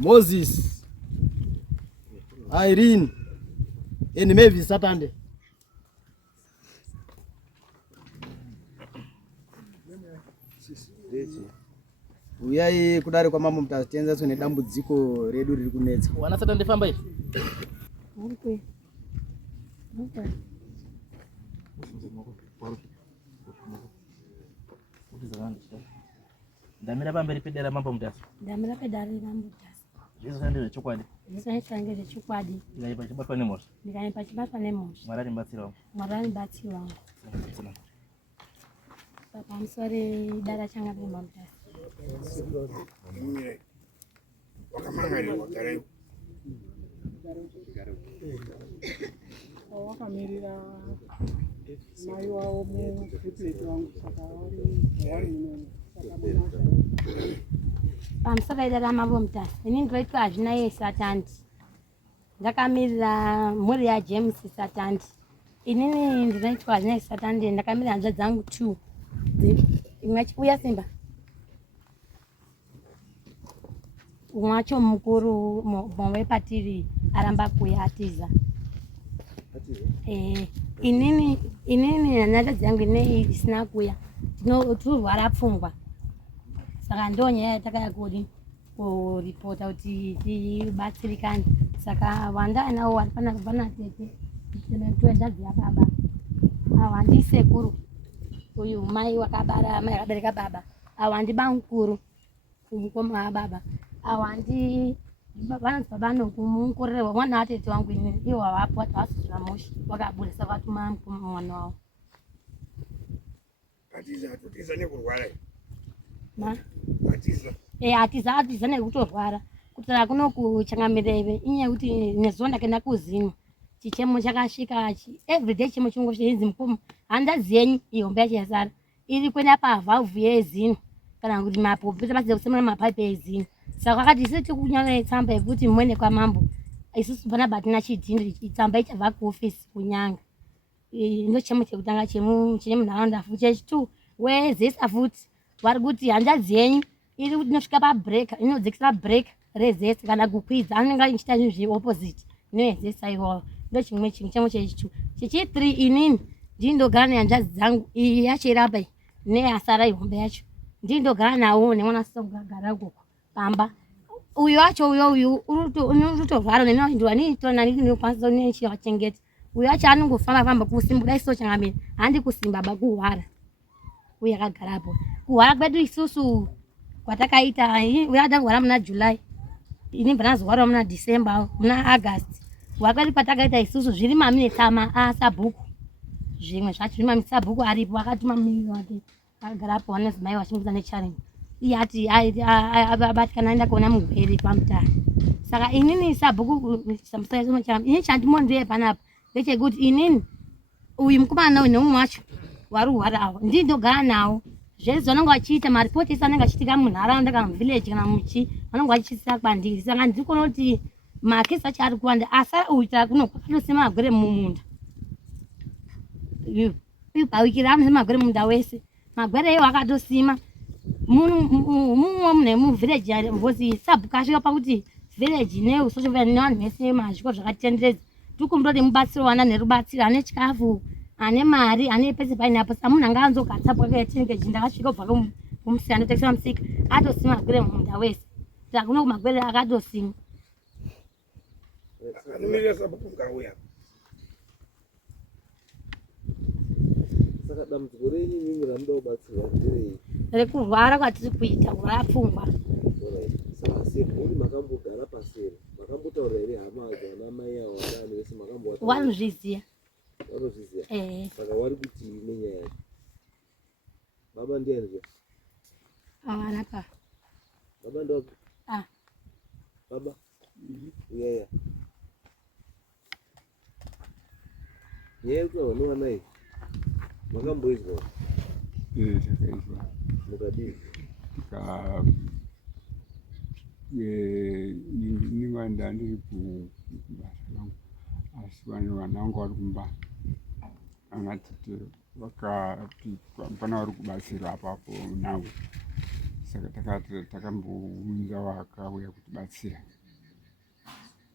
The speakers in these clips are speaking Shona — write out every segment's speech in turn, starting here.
Moses, Irene, and maybe Saturday. Uyai kudari kwa mambo mtatenza sone dambudziko redu riri kunetsa. Wana Saturday famba hivi? Okay. Ndamira pamberi pedera mambo Mutasa. Ndamira pedera mambo Mutasa. Yesu ndiye chokwadi. Yesu ndiye chokwadi. Ndaipa chibatwa nemoto. Ndaipa chibatwa nemoto. Marari mbatsira. Marari mbatsira. Papa msore dara changa pe mambo Mutasa. Wakamangari wakare. Wakamirira mai wao mu triplete wangu saka wali pamsakaidara mambo Mutasa. Ini ndoitwa hazvina yese atandi. Ndakamirira mhuri yaJames satandi. Inini ndinoitwa hazvina yese atandi. Ndakamirira hanzva dzangu 2. Imwe chiuya Simba. Umwacho mukuru mwe patiri aramba kuya atiza. Inini nanda dzangu ine isina kuya. Turwara pfungwa. Saka ndonyaya yatakaya kodi kuripota kuti tibatsirikane. Saka wanda nawo waripana kubana tete. Tuenda dzya baba. Awandi sekuru. Uyu mai wakabara mai akabereka baba. Awandi bankuru. Kumukoma baba. Awandi vanhu kumukorera mwana atete wangu ini iwo wapo wasizva moshi wakabuda saka vatuma mwana wavo. Atiza nekurwara. Ma? Atiza nekutorwara. Kutara kuno kuchangamireve inyaya kuti nezuva ndakaenda kuzino. Chichemo chakasvika everyday chemo chungu chinzi mukoma handaziyenyu ihombe yacho yasara. Iri kuenda pavalve yezino kana kuti mapopi pese kusemana mapaipi ezino. Saka akati isiti kunyora tsamba yekuti mwene kwamambo isusu pana batina chidhindi tsamba ichabva kuofisi kunyanga. Ndo chemo chekutanga chine munharaunda futi chechitu wezesa futi vari kuti hanzvadzi yenyu iri kuti inosvika pabreak inodzikisa break rezesa kana kukwidza anenge ichiita zvinhu zveopposite nevezesa iwawo. Ndo chimwe chemo chechitu. Chechi3 inini ndindogara nehanzvadzi dzangu iyi yacho irapa neasara ihombe yacho ndindogara nawo nemwana sogara ukoko pamba. Uyu wacho uyu urutorwara nenoindwa niitora ndinokwanisa nechivachengeta. Uyu wacho anongofamba kusimbura iso changamira handi kusimba bakuhwara. Uyu akagarapo kuhwara kwedu isusu kwatakaita uyu adangwara muna July ini ndazorwara muna December muna August. Wakati patakaita isusu zviri maminetsama asabhuku zvimwe zvacho zviri maminetsabhuku aripo akatuma mumiri wake akagarapo wanezimai wachimbuza nechallenge. Iyati abatikana aenda kuona mugwere kwamutara. Saka inini sabhuku samusaiso chama ini chandimondeye panapa ndechekuti inini uyu mukomana neumwe wacho warwara awo ndindogara nawo. Zvese vanenge vachiita maripoti ese anenge achiitika munharaunda kana muvhileji kana muchi vanenge vachiisa kwandiri. Saka ndiri kuona kuti makesi acho ari kuwanda asara uitira kuno kwakatosema magwere mumunda. Uyu pawiki ranosema magwere mumunda wese. Magwere iwo akatosima mumwe mune muvhileji mvozi sabhuku asvika pakuti vhileji neusocial nevanhu vese mazviko zvakatitenderedza tiri kumutoti mubatsiro wana nerubatsiro ane chikafu ane mari ane pese painapo saka munhu anga anzogatsapo akatinikeji ndakasvika kubva kumusika ndotekesa musika atosima magwere mumunda wese. Saka kuno magwere akatosima. Saka dambudziko renyu mimi ramuda kubatsirwa nderei? Rekurwara kwatiri kuita kurwara pfungwa. Saka semhuri makambogara paseri makambotaura here hama dzana mai avo vanhu vese makambowata? Vanozviziva. Vanozviziva? Saka wari kuti nenyaya yacho baba ndiani zve? Avarapa. Baba ndo baba uyaya nyaya yekuti vanhu vanai makamboizwa? Takaizwa. Mukadii? Ninga ndiri kubasa rangu asi vanhu vangu vari kumba angatiti vakati pana vari kubatsira apapo Nhau. saka takambounza wakauya kutibatsira.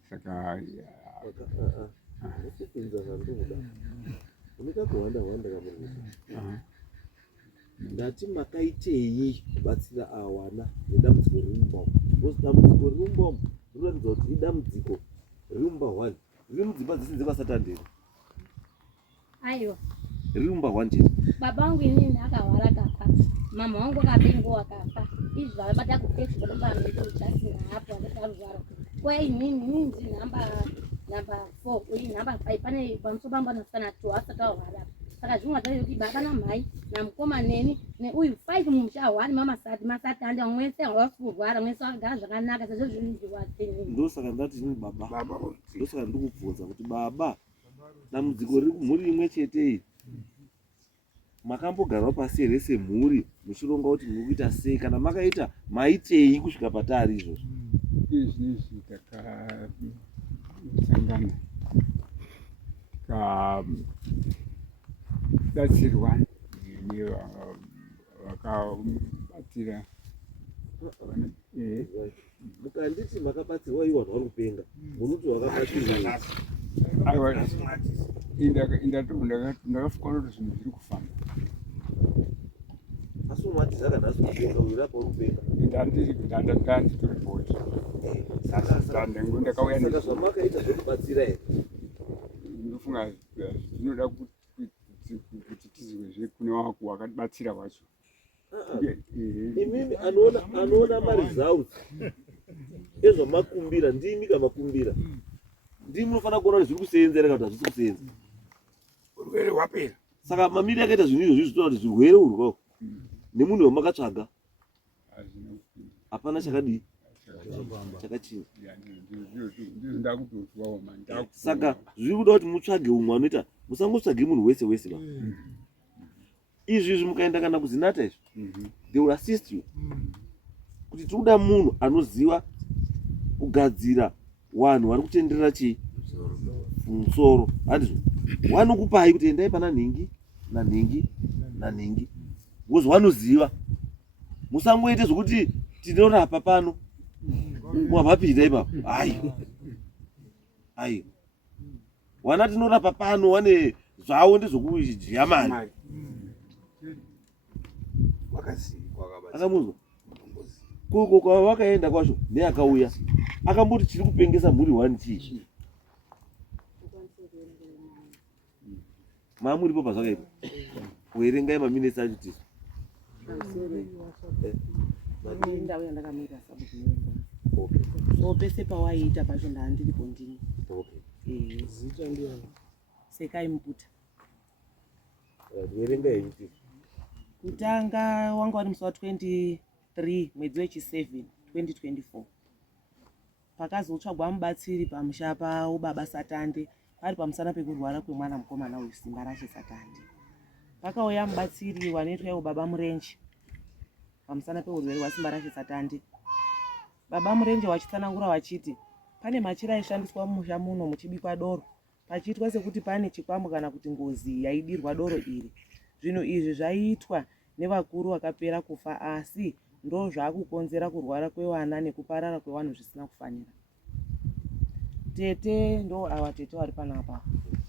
Saka usipinza zvandoda unoita kuhwanda kamurusa ndati makaitei kubatsira awana nedambudziko rirumba because dambudziko rirumba rinoratidza kuti idambudziko rirumba 1 riri mudzimba dzese dzevasatandera. Aiwa Rirumba 1 chete. baba wangu inini akahwara akafa, mama wangu akapengo akafa, izvi zvavabata kupedza kudomba mheto uchasina hapo akatarwara kwa inini ndinhamba namba 4 uyi namba 5 pane pamusoro pangu anosana 2 asati ahwara. Saka zvimwe zvaita kuti baba namai namukoma neni neuyu 5 mumusha 1 masati andi mwese hawakurwara mwese wakagara zvakanaka sezvo zvinodiwa Ndosaka ndati zvini baba ndosaka ndikubvunza kuti baba dambudziko riri kumhuri imwe chete iyi makambogarawo pasi here semhuri muchironga kuti muri kuita sei kana makaita maitei kusvika patari izvozvo? izvi takasangana tikadatsirwa nevakabatsira. Mukanditi makabatsirwa iwo vanhu vari kupenga munoti wakabatsirwa. Aiwa ndakafuka kuti zvinhu zviri kufamba. Asi umati saka nhasi kupenga uyu rapa uri kupenga. Ndanditoripoti. Saka zvamakaita zvekubatsira here? Ndofunga zvinoda kuti tizwe kune wako wakatibatsira wacho. Imimi anoona maresults ezvamakumbira ndimi kamakumbira ndimi munofanira kuona kuti zviri kuseenza here kana kuti hazvisi kuseenza. Urwere hwapera. Saka mamiri akaita zvinhu izvozvi zvinotaura kuti zvirwere urwawo nemunhu wamakatsvaga hapana chakadii chakachinja. Saka zviri kuda kuti mutsvage umwe anoita, musangotsvage munhu wese wese ba. Izvi mukaenda kana kuzinata izvi they will assist you kuti tikuda munhu anoziva kugadzira wanhu vari kutenderera chii musoro. Handizvo wanokupai kuti endai pana nhingi nanhingi nanhingi because wanoziva. Musangoite zvokuti tinorapa pano mwabvapinda ipapo. Ai wana tinorapa pano wane zvawo ndezvokudya mari. Akamuzwa kuko kwavakaenda kwacho neakauya akamboti chiri kupengesa mhuri 1 chii mamuripo pazvakaita kuerengai maminesi acho tisu ndau yandakamira so pese pawaiita pacho ndaandiripo ndini sekai muputa kuerengai henyu tisu. Kutanga wanga wari musi wa23 mwedzi wechi7 2024 pakazotsvagwa mubatsiri pamusha paubaba Satande pari pamusana pekurwara kwemwana mukomana uyu simba rashe Satande. Pakauya mubatsiri wanoitwa baba murenje pamusana peurwere hwasimba rashe Satande. Baba murenje wachitsanangura wachiti pane machira aishandiswa mumusha muno muchibikwa doro pachiitwa sekuti pane chikwambo kana kuti ngozi yaidirwa doro iri. Zvinhu izvi zvaiitwa nevakuru vakapera kufa asi ndo zvakukonzera kurwara kwewana nekuparara kwevanhu zvisina kufanira. Tete ndo ava tete vari panapa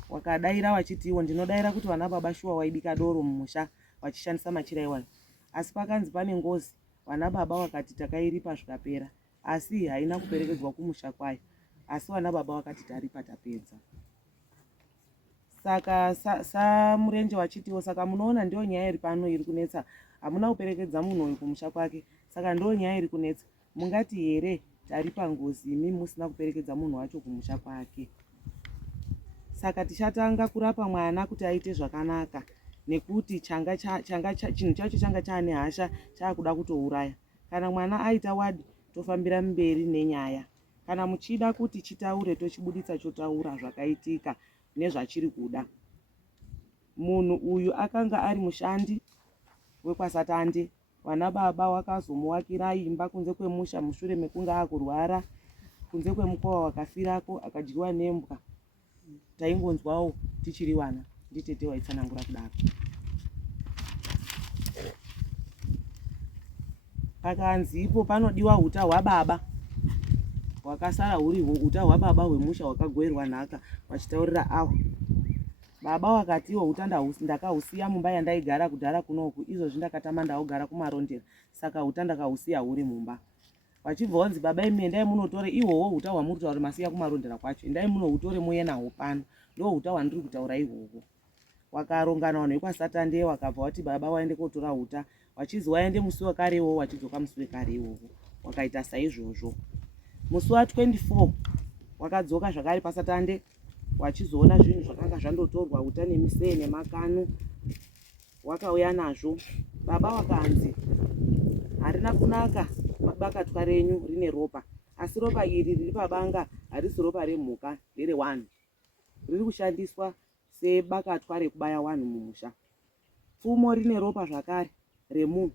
wakadaira wachiti iwo ndinodaira kuti vana baba shuwa waibika doro mumusha wachishandisa machira iwayo, asi pakanzi pane ngozi vana baba wakati takairipa zvikapera asi haina kuperekedzwa kumusha kwayo, asi vana baba wakati taripa tapedza. Saka samurenje wachitiwo saka munoona ndio nyaya iri pano iri kunetsa, hamuna kuperekedza munhu uyu kumusha kwake, saka ndio nyaya iri kunetsa. Mungati here taripa ngozi imi musina kuperekedza munhu wacho kumusha kwake. Saka tichatanga kurapa mwana kuti aite zvakanaka nekuti chinhu chacho changa chaane hasha chaakuda kutouraya. Kana mwana aita wadi tofambira mberi nenyaya, kana muchida kuti chitaure tochibuditsa chotaura zvakaitika nezvachiri kuda. Munhu uyu akanga ari mushandi wekwasatande, vana baba wakazomuwakira imba kunze kwemusha mushure mekunge akurwara, kunze kwemukova wakafirako akadyiwa nembwa. Taingonzwawo tichiri wana nditete waitsanangura kudaro. pakanzi ipo panodiwa huta hwababa hwakasara huri huta hwababa hwemusha hwakagoverwa nhaka, vachitaurira avo. Baba wakati iwo huta ndakahusiya mumba yandaigara kudhara kunoku, izvozvi ndakatama ndaugara kumarondera, saka huta ndakahusiya huri mumba. Vachibva vanzi baba imi endai munotore ihwohwo huta hwamuri kutaura masiya kumarondera kwacho, endai munohutore muye nahwo pano, ndo huta hwandiri kutaura ihwohwo. Wakarongana vanhu vekwasatande wakabva wati baba waende kotora huta, wachizi waende musi wekare iwowo, wachidzoka musi wekare iwowo, wakaita saizvozvo. Musi wa24 wakadzoka zvakare pasatande, wachizoona zvinhu zvakanga zvandotorwa huta nemisee nemakanu, wakauya nazvo. Baba wakanzi harina kunaka bakatwa renyu rine ropa, asi ropa iri riri pabanga harisi ropa remhuka, nderewanhu, riri kushandiswa sebakatwa rekubaya wanhu mumusha. Pfumo rine ropa zvakare remunhu,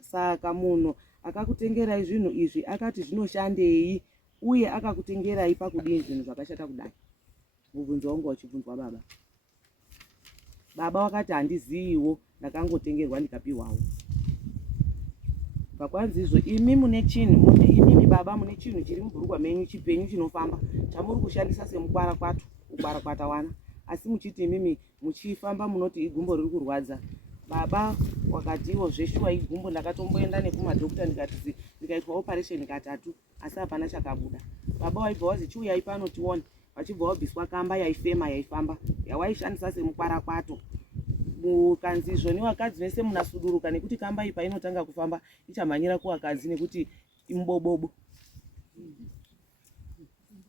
saka munhu akakutengerai zvinhu izvi akati zvinoshandei uye akakutengerai pakudii zvinhu zvakashata kudai? Mubvunzo wangu wachibvunzwa baba. Baba wakati handiziviwo, ndakangotengerwa ndikapiwawo. Pakwanzi izvo imi mune chinhu, imimi baba mune chinhu chiri mubhurugwa menyu chipenyu chinofamba chamuri kushandisa semukwarakwato, kukwarakwata wana, asi muchiti imimi muchifamba munoti igumbo riri kurwadza. Baba wakati iwo zveshuwa igumbo ndakatomboenda nekumadhokita ndikaitwa operation katatu asi hapana chakabuda. Baba waibva wazi chiuyai pano tione, wachibva wabviswa kamba yaifema yaifamba yawaishandisa semukwarakwato. Mukanzi izvo nevakadzi vese munasuduruka nekuti kamba iyi painotanga kufamba ichamhanyira kuvakadzi nekuti yeMubobobo.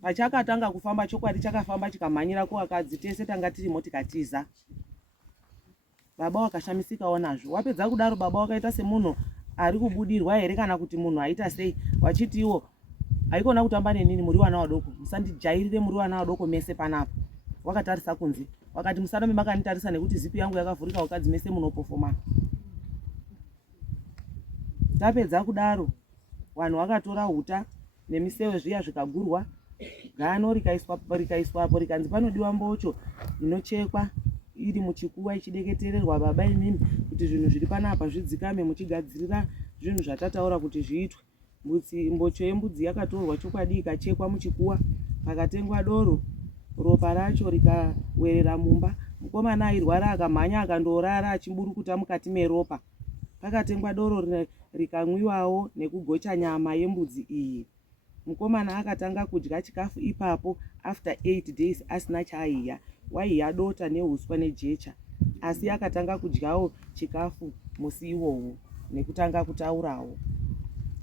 Pachakatanga kufamba chokwadi chakafamba chikamhanyira kuvakadzi, tese tanga tiri motikatiza. Baba wakashamisikawo nazvo. Wapedza kudaro baba wakaita semunhu ari kubudirwa here kana kuti munhu aita sei, wachiti iwo haikona kutamba nenini, muri vana vadoko, musandijairire muri vana vadoko mese panapa. Wakatarisa kunze, wakati musarambe makanitarisa nekuti zipi yangu yakavhurika, wakadzi mese munopofoma. Tapedza kudaro vanhu vakatora huta nemiseve zviya zvikagurwa, gano rikaiswapo rikanzi panodiwa mbocho inochekwa iri muchikuva ichideketererwa baba imimi kuti zvinhu zviri panapa zvidzikame, muchigadzirira zvinhu zvatataura kuti zviitwe. Mbocho yembudzi yakatorwa chokwadi ikachekwa muchikuva, pakatengwa doro, ropa racho rikawerera mumba. Mukomana airwara akamhanya akandorara achiburukuta mukati meropa. Pakatengwa doro rikamwiwawo nekugocha nyama yembudzi iyi. Mukomana akatanga kudya chikafu ipapo after 8 days asina chaiya, waiya dota neuswa nejecha, asi akatanga kudyawo chikafu musi iwowo nekutanga kutaurawo.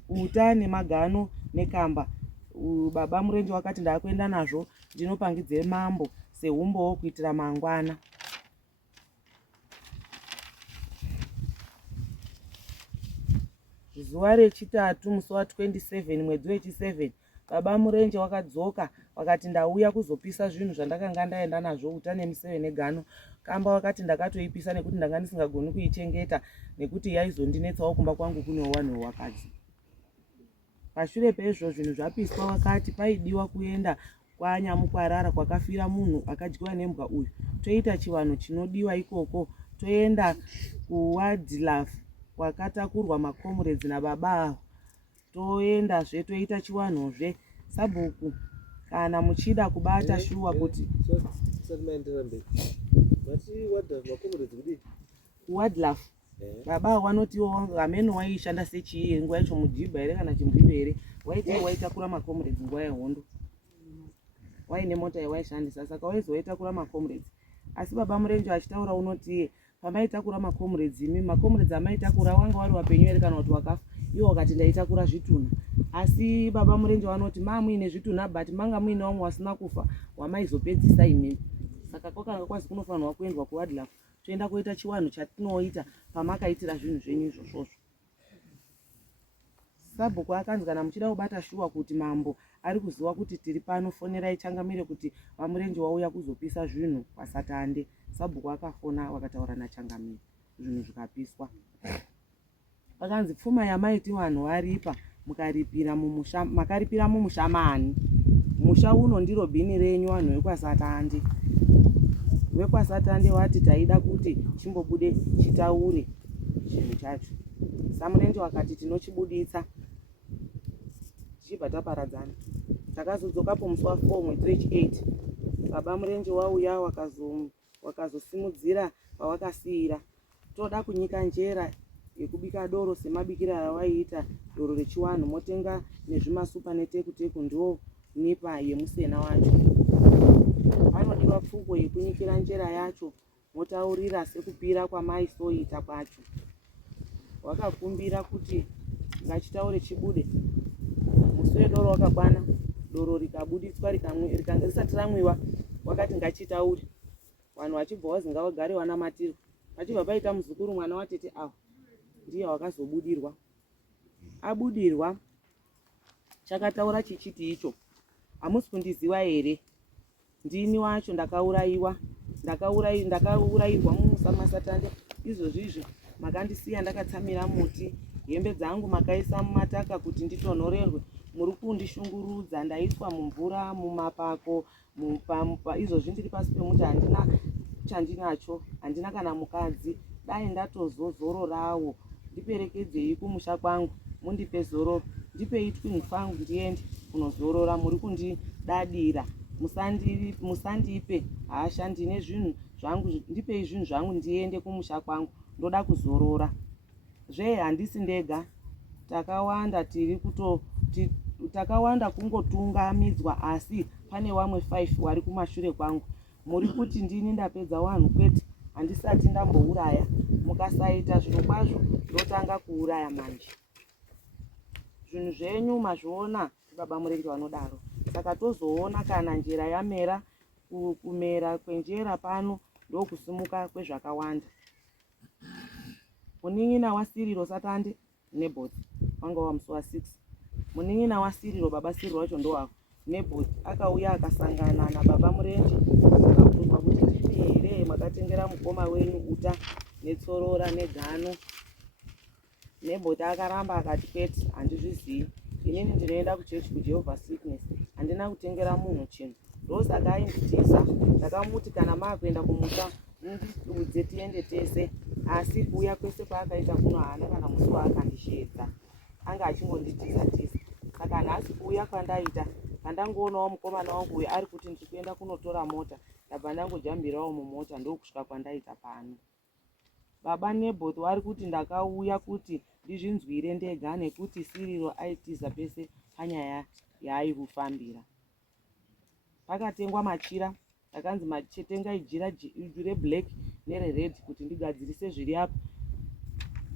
Uta nemagano nekamba, baba murenje wakati ndakuenda nazvo ndinopangidze mambo sehumbowo kuitira mangwana. Zuva rechitatu musi wa27 mwedzi wechi7, baba murenje wakadzoka wakati ndauya kuzopisa zvinhu zvandakanga ndaenda nazvo, uta nemiseve negano. Kamba wakati ndakatoipisa nekuti ndanga ndisingagoni kuichengeta nekuti yaizondinetsawo kumba kwangu kunewo vanhu vewakadzi. Pashure pezvo zvinhu zvapiswa, wakati paidiwa kuenda kwaNyamukwarara kwakafira munhu akadyiwa nembwa uyu, toita chivanhu chinodiwa ikoko, toenda kuWildlife kwakatakurwa makomrades nababa avo, toendazve toita chiwanhuzve. Sabhuku kana muchida kubata shuwa kuti Wildlife baba wanotiwo gameno waishanda sechiye nguva yacho mujibha here kana chimbwiro here, waitakura makomrades nguva yeHondo, waine mota yawaishandisa, saka waizoitakura makomrades. Asi baba murenje achitaura unoti pamaitakura makomrades, imi makomrades amaitakura wanga wari wapenyu here kana kuti wakafa? Iwo wakati ndaitakura zvitunha. Asi baba murenje wanoti muine zvitunha but manga muine wamwe wasina kufa wamaizopedzisa imimi, saka kwakanga kwazi kunofanirwa kuendwa kuWildlife toenda kuita chiwanhu chatinoita pamakaitira zvinhu zvenyu izvozvozvo. Sabhuku akanzi kana muchida kubata shuwa kuti mambo ari kuziva kuti tiri pano, fonerai Changamire kuti vamurenje wauya kuzopisa zvinhu pasatande. Sabhuku akafona vakataura naChangamire, zvinhu zvikapiswa. Pakanzi pfuma yamaiti vanhu varipa mukaripira mumusha, makaripira mumusha mani? Musha uno ndiro bhini renyu vanhu vekwasatande. Vekwasatande wati taida kuti chimbobude chitaure chinhu chacho. samurenje wakati tinochibuditsa tichibva taparadzana. Takazodzokapo musi wa4 mwedzi wechi8 baba murenje wauya wakazosimudzira pawakasiyira. Toda kunyika njera yekubika doro semabikira rawaiita doro rechiwanhu, motenga nezvimasupa netekuteku ndo nipa yemusena wacho. Panodiwa pfuko yekunyikira njera yacho, motaurira sekupira kwamaisoita kwacho. Wakakumbira kuti ngachitaure chibude. Musi wedoro wakakwana, doro rikabuditswa rikange risati ramwiwa, wakati ngachitaure. Vanhu vachibva vazinga vagare wanamatirwa. Pachibva paita muzukuru mwana watete avo ndiye wakazobudirwa. Abudirwa chakataura chichiti icho, hamusi kundiziva here? Ndini wacho ndakaurayirwa mumusa masatande. Izvozvizvi makandisiya ndakatsamira muti, hembe dzangu makaisa mumataka kuti nditonhorerwe. Muri kundishungurudza, ndaiswa mumvura, mumapako, izvozvi ndiri pasi pemuti. Handina chandinacho, handina kana mukadzi. Dai ndatozozororawo. Ndiperekedzei kumusha kwangu, mundipe zororo. Ndipei twingu twangu ndiende kunozorora. Muri kundidadira. Musandipe hasha, ndine zvinhu zvangu. Ndipei zvinhu zvangu ndiende kumusha kwangu, ndoda kuzorora. Handisi ndega, takawanda kungotungamidzwa, asi pane vamwe 5 vari kumashure kwangu. Muri kuti ndini ndapedza vanhu kwete, handisati ndambouraya. Mukasaita zvinhu kwazvo ndotanga kuuraya manje. Zvinhu zvenyu mazviona baba murenje vanodaro. Saka tozoona kana njera yamera. Kumera kwenjera pano ndokusimuka kwezvakawanda. Munin'ina wasiriro satande nebhoti wanga wamusi wa6. Munin'ina wasiriro baba siriro wacho ndowavo nebhoti akauya akasangana nababa murenje akabvunzwa kuti ndini here makatengera mukoma wenyu uta netsorora negano. Nebhoti akaramba akati kwete, handizvizivi. Inini ndinoenda kuchechi kuJehovah's Witness, handina kutengera munhu chinhu. Ndosaka ainditiza. Ndakamuti kana maakuenda kumusha mundiudze tiende tese, asi kuuya kwese kwaakaita kuno haana kana musi waakandishedza. Anga achingonditiza. Saka nhasi kuuya kwandaita, pandangoonawo mukomana wangu uyu ari kuti ndiri kuenda kunotora mota, ndabva ndangojambirawo mumota, ndokusvika kwandaita pano. Baba Nebhoth wari kuti ndakauya kuti ndizvinzwire ndega, nekuti Siriro aitiza pese panyaya yaaikufambira. Pakatengwa machira, akanzi tengai jira reblack nerered kuti ndigadzirise zviri apa.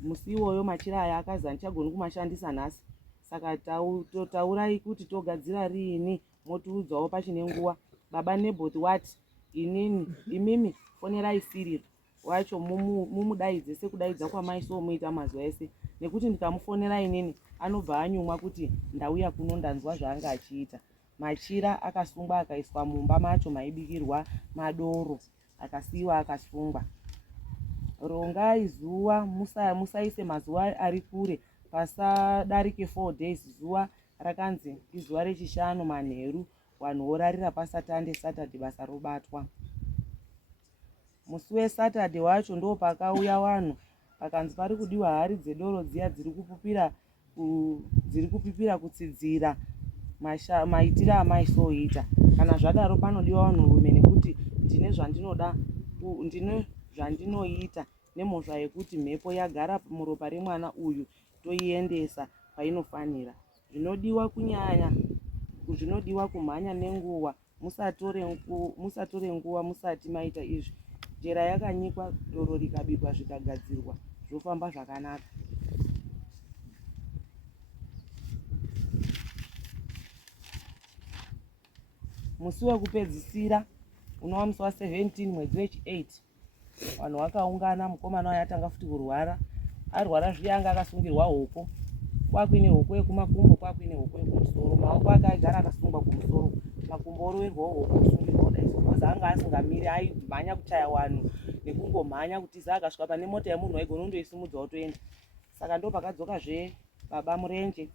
Musi iwoyo machira aya akazi handichagoni kumashandisa nhasi, saka taurai kuti togadzira riini, motiudzawo pachine nguva. Baba Nebhoth wati imimi fonerai Siriro wacho mumudaidze sekudaidza kwamaiso muita mazuva ese, nekuti ndikamufonera inini anobva anyumwa kuti ndauya kuno ndanzwa zvaanga achiita. Machira akasungwa akaiswa mumba macho maibikirwa madoro, akasiiwa akasungwa. Rongai zuva, musaise mazuva ari kure, pasadarike 4 days. Zuva rakanzi izuva rechishanu manheru, vanhu vorarira pasatande, Saturday basa robatwa. Musi weSaturday wacho ndo pakauya vanhu, pakanzi pari kudiwa hari dzedoro dziya dziri kupipira kutsidzira maitiro amaisoita. Kana zvadaro panodiwa vanhurume, nekuti ndine zvandinoita nemhosva yekuti mhepo yagara muropa remwana uyu, toiendesa painofanira. Zvinodiwa kumhanya nenguva, musatore nguva musati maita izvi. Njera yakanyikwa, doro rikabikwa zvikagadzirwa, zvofamba zvakanaka. Musi wekupedzisira unova musi wa17 mwedzi wechi8, vanhu vakaungana. Mukomana wayo atanga futi kurwara. Arwara zviya anga akasungirwa hoko, kwakuine hoko yekumakumbo, kwakuine hoko yekumusoro. Maoko ake aigara akasungwa kumusoro, makumbo oroverwawo hoko kusungirwawo dai, because anga asingamiri, aimhanya kuchaya vanhu nekungomhanya kutiza. Akasvika pane mota yemunhu waigona kundoisimudza wotoenda. Saka ndo pakadzokazve baba murenje,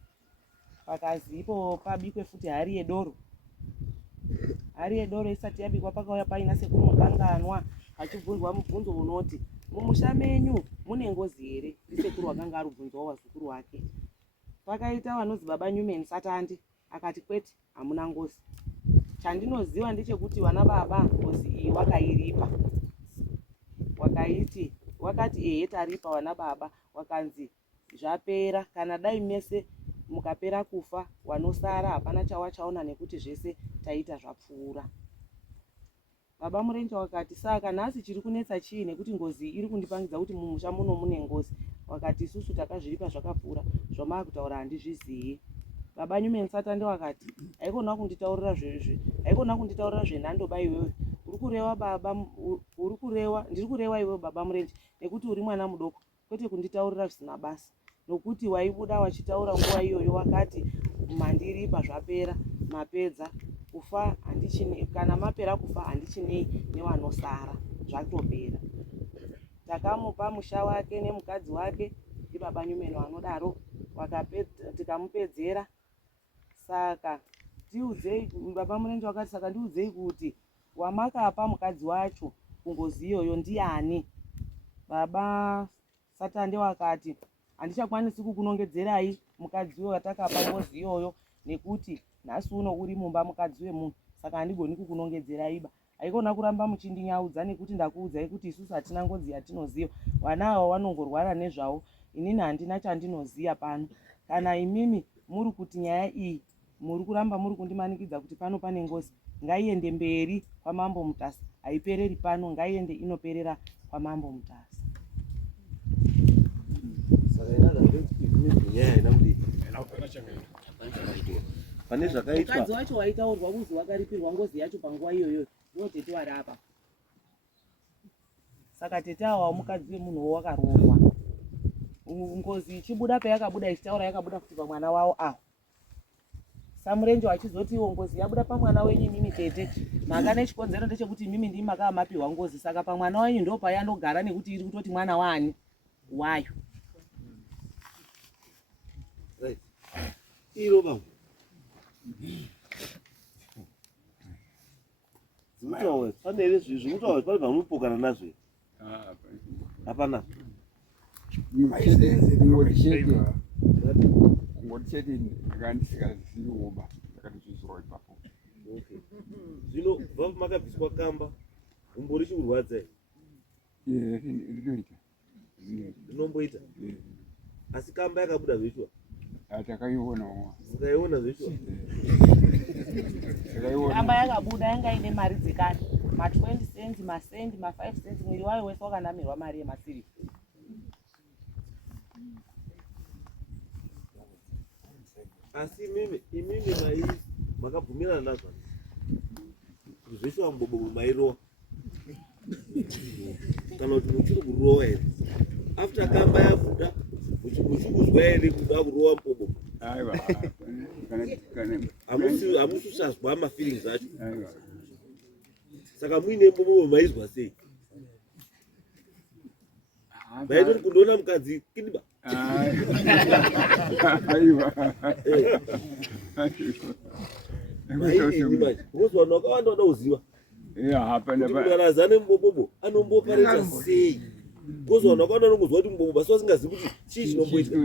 pakazi ipo pabikwe futi hari yedoro. Hari yedoro isati yabikwa, pakauya paina sekunokanganwa, pachibvunzwa mubvunzo unoti mumusha menyu mune ngozi here? Ndisekuru wakanga ari kubvunzawo wazukuru wake. Pakaita vanonzi baba Nyumeni Satandi akati kwete, hamuna ngozi. Chandinoziva ndechekuti wana baba ngozi iyi wakairipa. Wakati ehe taripa wana baba, wakanzi zvapera, kana dai mese mukapera kufa wanosara hapana chawachaona nekuti zvese taita zvapfuura. Baba murenje wakati saka nhasi chiri kunetsa chii nekuti ngozi iri kundipangidza kuti mumusha muno mune ngozi. Wakati isusu takazviripa zvakapfuura, zvamava handizvizivi. Baba Nyumeni Satandi wakati haikona kunditaurira zvenhando bai iwewe. Ndiri kureva iwewe baba murenje nekuti uri mwana mudoko, kwete kunditaurira zvisina basa. Nokuti waibuda wachitaura nguva iyoyo wakati mandiripa zvapera, mapedza kufa handichinei, kana mapera kufa handichinei nevanosara, zvatopera. Takamupa musha wake nemukadzi wake, ndibaba Nyumeni vanodaro, tikamupedzera. Saka ndiudzei, baba murenje wakati saka ndiudzei kuti wamakapa mukadzi wacho kungozi iyoyo ndiani? Baba Satandi wakati handichakwanisi kukunongedzerai mukadzi uyo watakapa ngozi iyoyo, nekuti nhasi uno uri mumba mukadzi wemunhu, saka handigoni kukunongedzeraiba. Haikona kuramba muchindinyaudza nekuti ndakuudzai kuti isusu hatina ngozi yatinoziva. Vana ava vanongorwara nezvavo, inini handina chandinoziva pano. Kana imimi muri kuti nyaya iyi muri kuramba muri kundimanikidza kuti pano pane ngozi, ngaiende mberi kwamambo Mutasa. Haipereri pano, ngaiende inoperera kwamambo Mutasa. Pane zvakaitwa mukadzi wacho waitaurwa kuzi wakaripirwa ngozi yacho panguva iyoyo ndiwo tete wari apa. Saka tete awa wamukadzi wemunhuwo wakarohwa. Ngozi ichibuda payakabuda ichitaura yakabuda kuti pamwana wavo awo. Samurenje wachizotiwo ngozi yabuda pamwana wenyu mimi tete, maka nechikonzero ndechekuti mimi ndimi makava mapihwa ngozi, saka pamwana wenyu ndo payanogara nekuti iri kutoti mwana wani wayo. iro baba zvimutaura pane here zvimutaura pane vanopokana nazvo hapana ngoti chete ndakandisikaziviwoba ndakatozvizowa ipapo. zvino kubva pamakabviswa Kamba umbori chikurwadza rinoita rinomboita asi Kamba yakabuda zveshuwa takaiwonawo sikaiona zveshuwa Kamba yakabuda yanga ine mari dzekare, ma20 cents, masendi, ma5 cents, mwiri wayo wese wakanamirwa mari yemasiriva. asi imimi mai makabvumirana nazvo zveshuwa mubobobo mairowa kana kuti muchiri kurowa here after Kamba yabuda muchikuzwa here kuda kurowa mubobobo? Hamusisazwa mafeelings acho, saka muine mubobobo maizwa sei? Maitori kundoona mukadzi kidiba because vanhu vakawanda vada kuziva kuti mukanazane mubobobo anomboparedza sei, because vanhu vakawanda vanongozwa kuti mubobobo asi vasingazivi kuti chii chinomboita.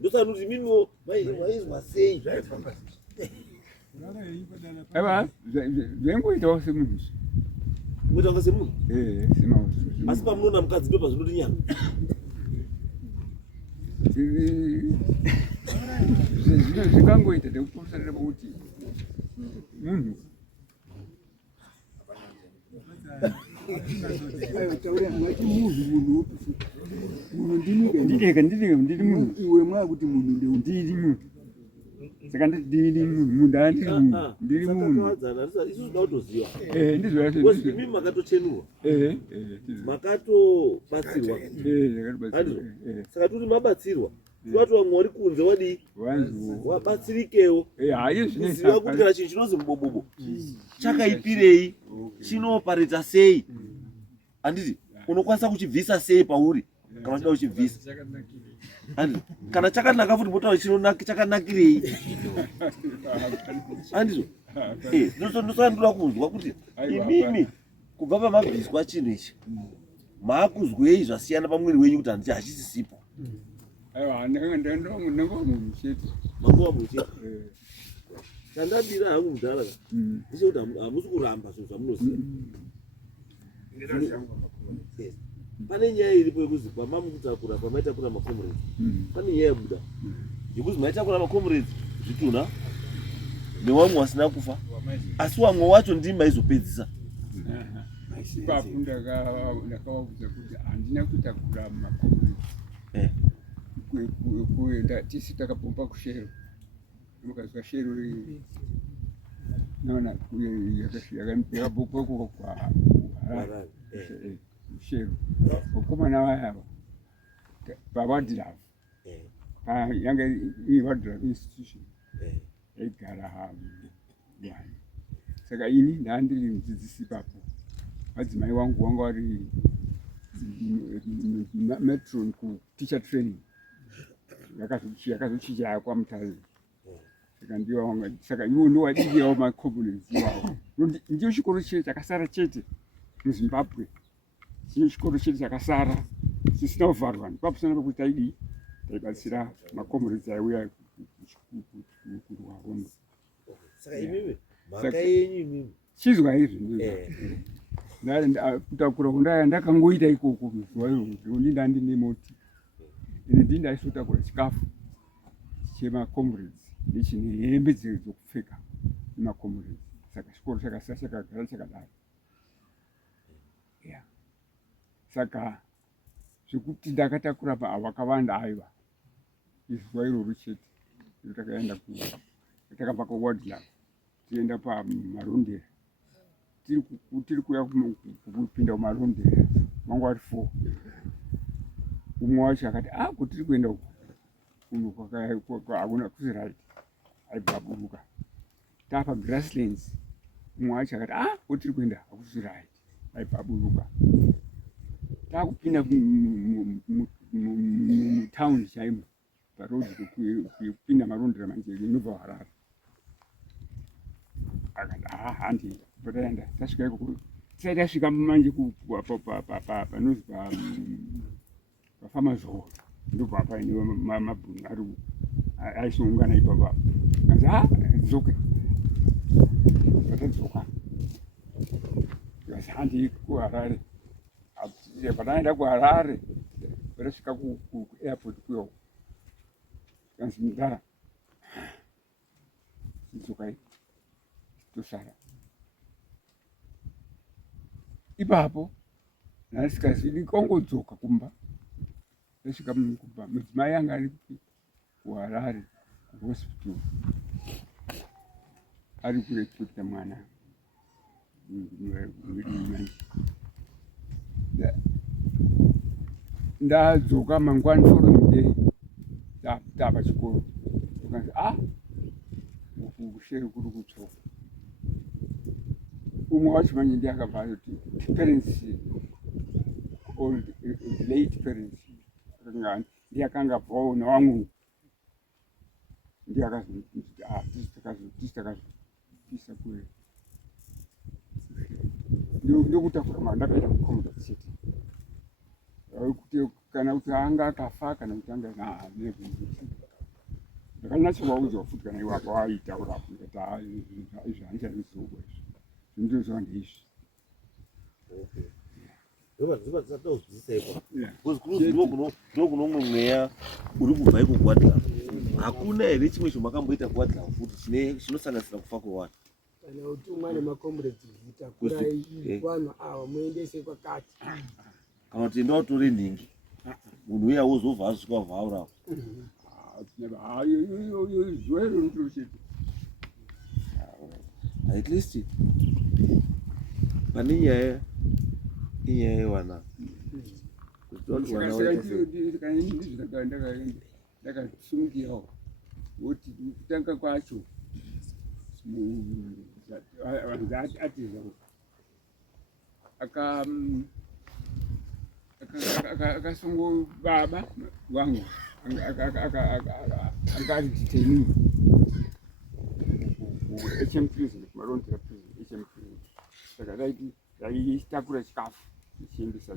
Ndosaka kuti mimiwo maizwa sei zvengoitawo semunhu ngoitanga semunhu, asi pamunoona mukadzi ndo pazvinoti nyama zvingangoita ndekutosanira kuti munhu ndiri munhu iwe mwakuti munhu ndiri munhu saka ndiri munhu munhu andiri munhu ndiri munhu isusu da kutoziva ndizvo imimi makatochenurwa makatobatsirwa saka turi mabatsirwa tiwati vamwe vari kunze wadii wabatsirikewo kuziva kuti kana chinhu chinonzi mubobobo chakaipirei, chinopareta sei, handiti unokwanisa kuchibvisa sei pauri kana uchida kuchibvisa, kana chakanaka futi motaura chakanakirei, handizvo ndosaka ndoda kunzwa kuti imimi kubva pamabviswa chinhu ichi maakuzwei zvasiyana pamwiri wenyu kuti handiti hachisisipo? Aiwa, ndingomuchete. Manguva muchete. Chandadira hangu mudhara ndechekuti hamusi kuramba zvinhu zvamunoziva. Pane nyaya iripo yekuzi pamamutakura pamaitakura makomrades, pane nyaya yabuda yekuzi maitakura makomrades zvitunha nevamwe vasina kufa, asi vamwe wacho ndimi maizopedzisa. Ipapo ndakavaudza kuti handina kutakura makomrades kuenda tisi takapomba kushero, mukazwa shero naona yakabhukwa kuHarare shero vakomana vayava pawildlife yanga wildlife institution yaigara Vanhu. Saka ini ndandiri mudzidzisi ipapo, madzimai wangu wanga vari matron kuteacher training yakazochicha yakwa Mutasa. Saka ivo ndowadidiyawo makomrades iwawo. Ndicho chikoro chete chakasara chete muZimbabwe, chine chikoro chete chakasara chisina kuvharwa. Ndipapusana pekuti taidii taibatsira makomrades aiuya kurwa hondo. Saka imimi mhaka yenyu imimi chizwa izvi kutakura kundaya ndakangoita ikoko zuva iroro ndandine moti ine ndindaisotakura chikafu chemakomrades nechine hembe dzokupfeka nemakomrades. Saka chikoro chakagara chakadaro. Saka zvekuti ndakatakura vakawanda aiva izuva iroro chete takaenda takabva kuwildlife tienda pamarondera, tiri kuya kupinda kumarondera manga vari 4. Umwe wacho akati kutiri kuenda uku hakuna kusi right, aibvaburuka. Tapa grasslands, umwe wacho akati kutiri kuenda hakusi right, aibvaburuka. Takupinda mutown chaimo parodi kupinda marondera manje inobva Harare. Akati handi pataenda tasvika ikoko tisati tasvika manje panozi pafarmers hall ndobva paine mabhunu ari aisoungana ipapo. Kanzi dzoke patadzoka kasi handi kuHarare. Pataenda kuHarare patasvika kuairport kuyo kanzi mudhara idzokai tosara. Ipapo ndasikazivi ndikongodzoka kumba. Ndasvika kumba mudzimai anga ari kuHarare kuhospital ari kurekruta mwana ndadzoka mangwani following day tava chikoro tukanzi kusheri kuri kutsoka. Umwe wacho manje ndiakabva kuti parents old late parents ndiakanga bvawo nevamwe ndiakazoti tisa kure ndokutakura ndakaita kukomrades chete kuti kana kuti anga akafa kana kuti anga ndakanyatsovaudzwa futi kana iwe akawaitaura kuti izvi handichazizoba izvi ndizvo ndeizvi. Ndokunomwe mweya uri kubva iko kuwildlife. Hakuna here chimwe chamakamboita kuwildlife futi chinosanganisira kufa kwevanhu? Kana utumwa nemakomrades vitakurai vanhu ava muendese kwakati, kana kuti enda utore nhingi munhu uya wozobva asvika Vaiuraya. Zuva iroro ndiro chete. At least pane nyaya yewana ndakasimukirawo kuti kutanga kwacho atiza akasongo baba wangu angari detaining HM prison, Marondera prison, HM prison. Saka raitakura chikafu tichiendesa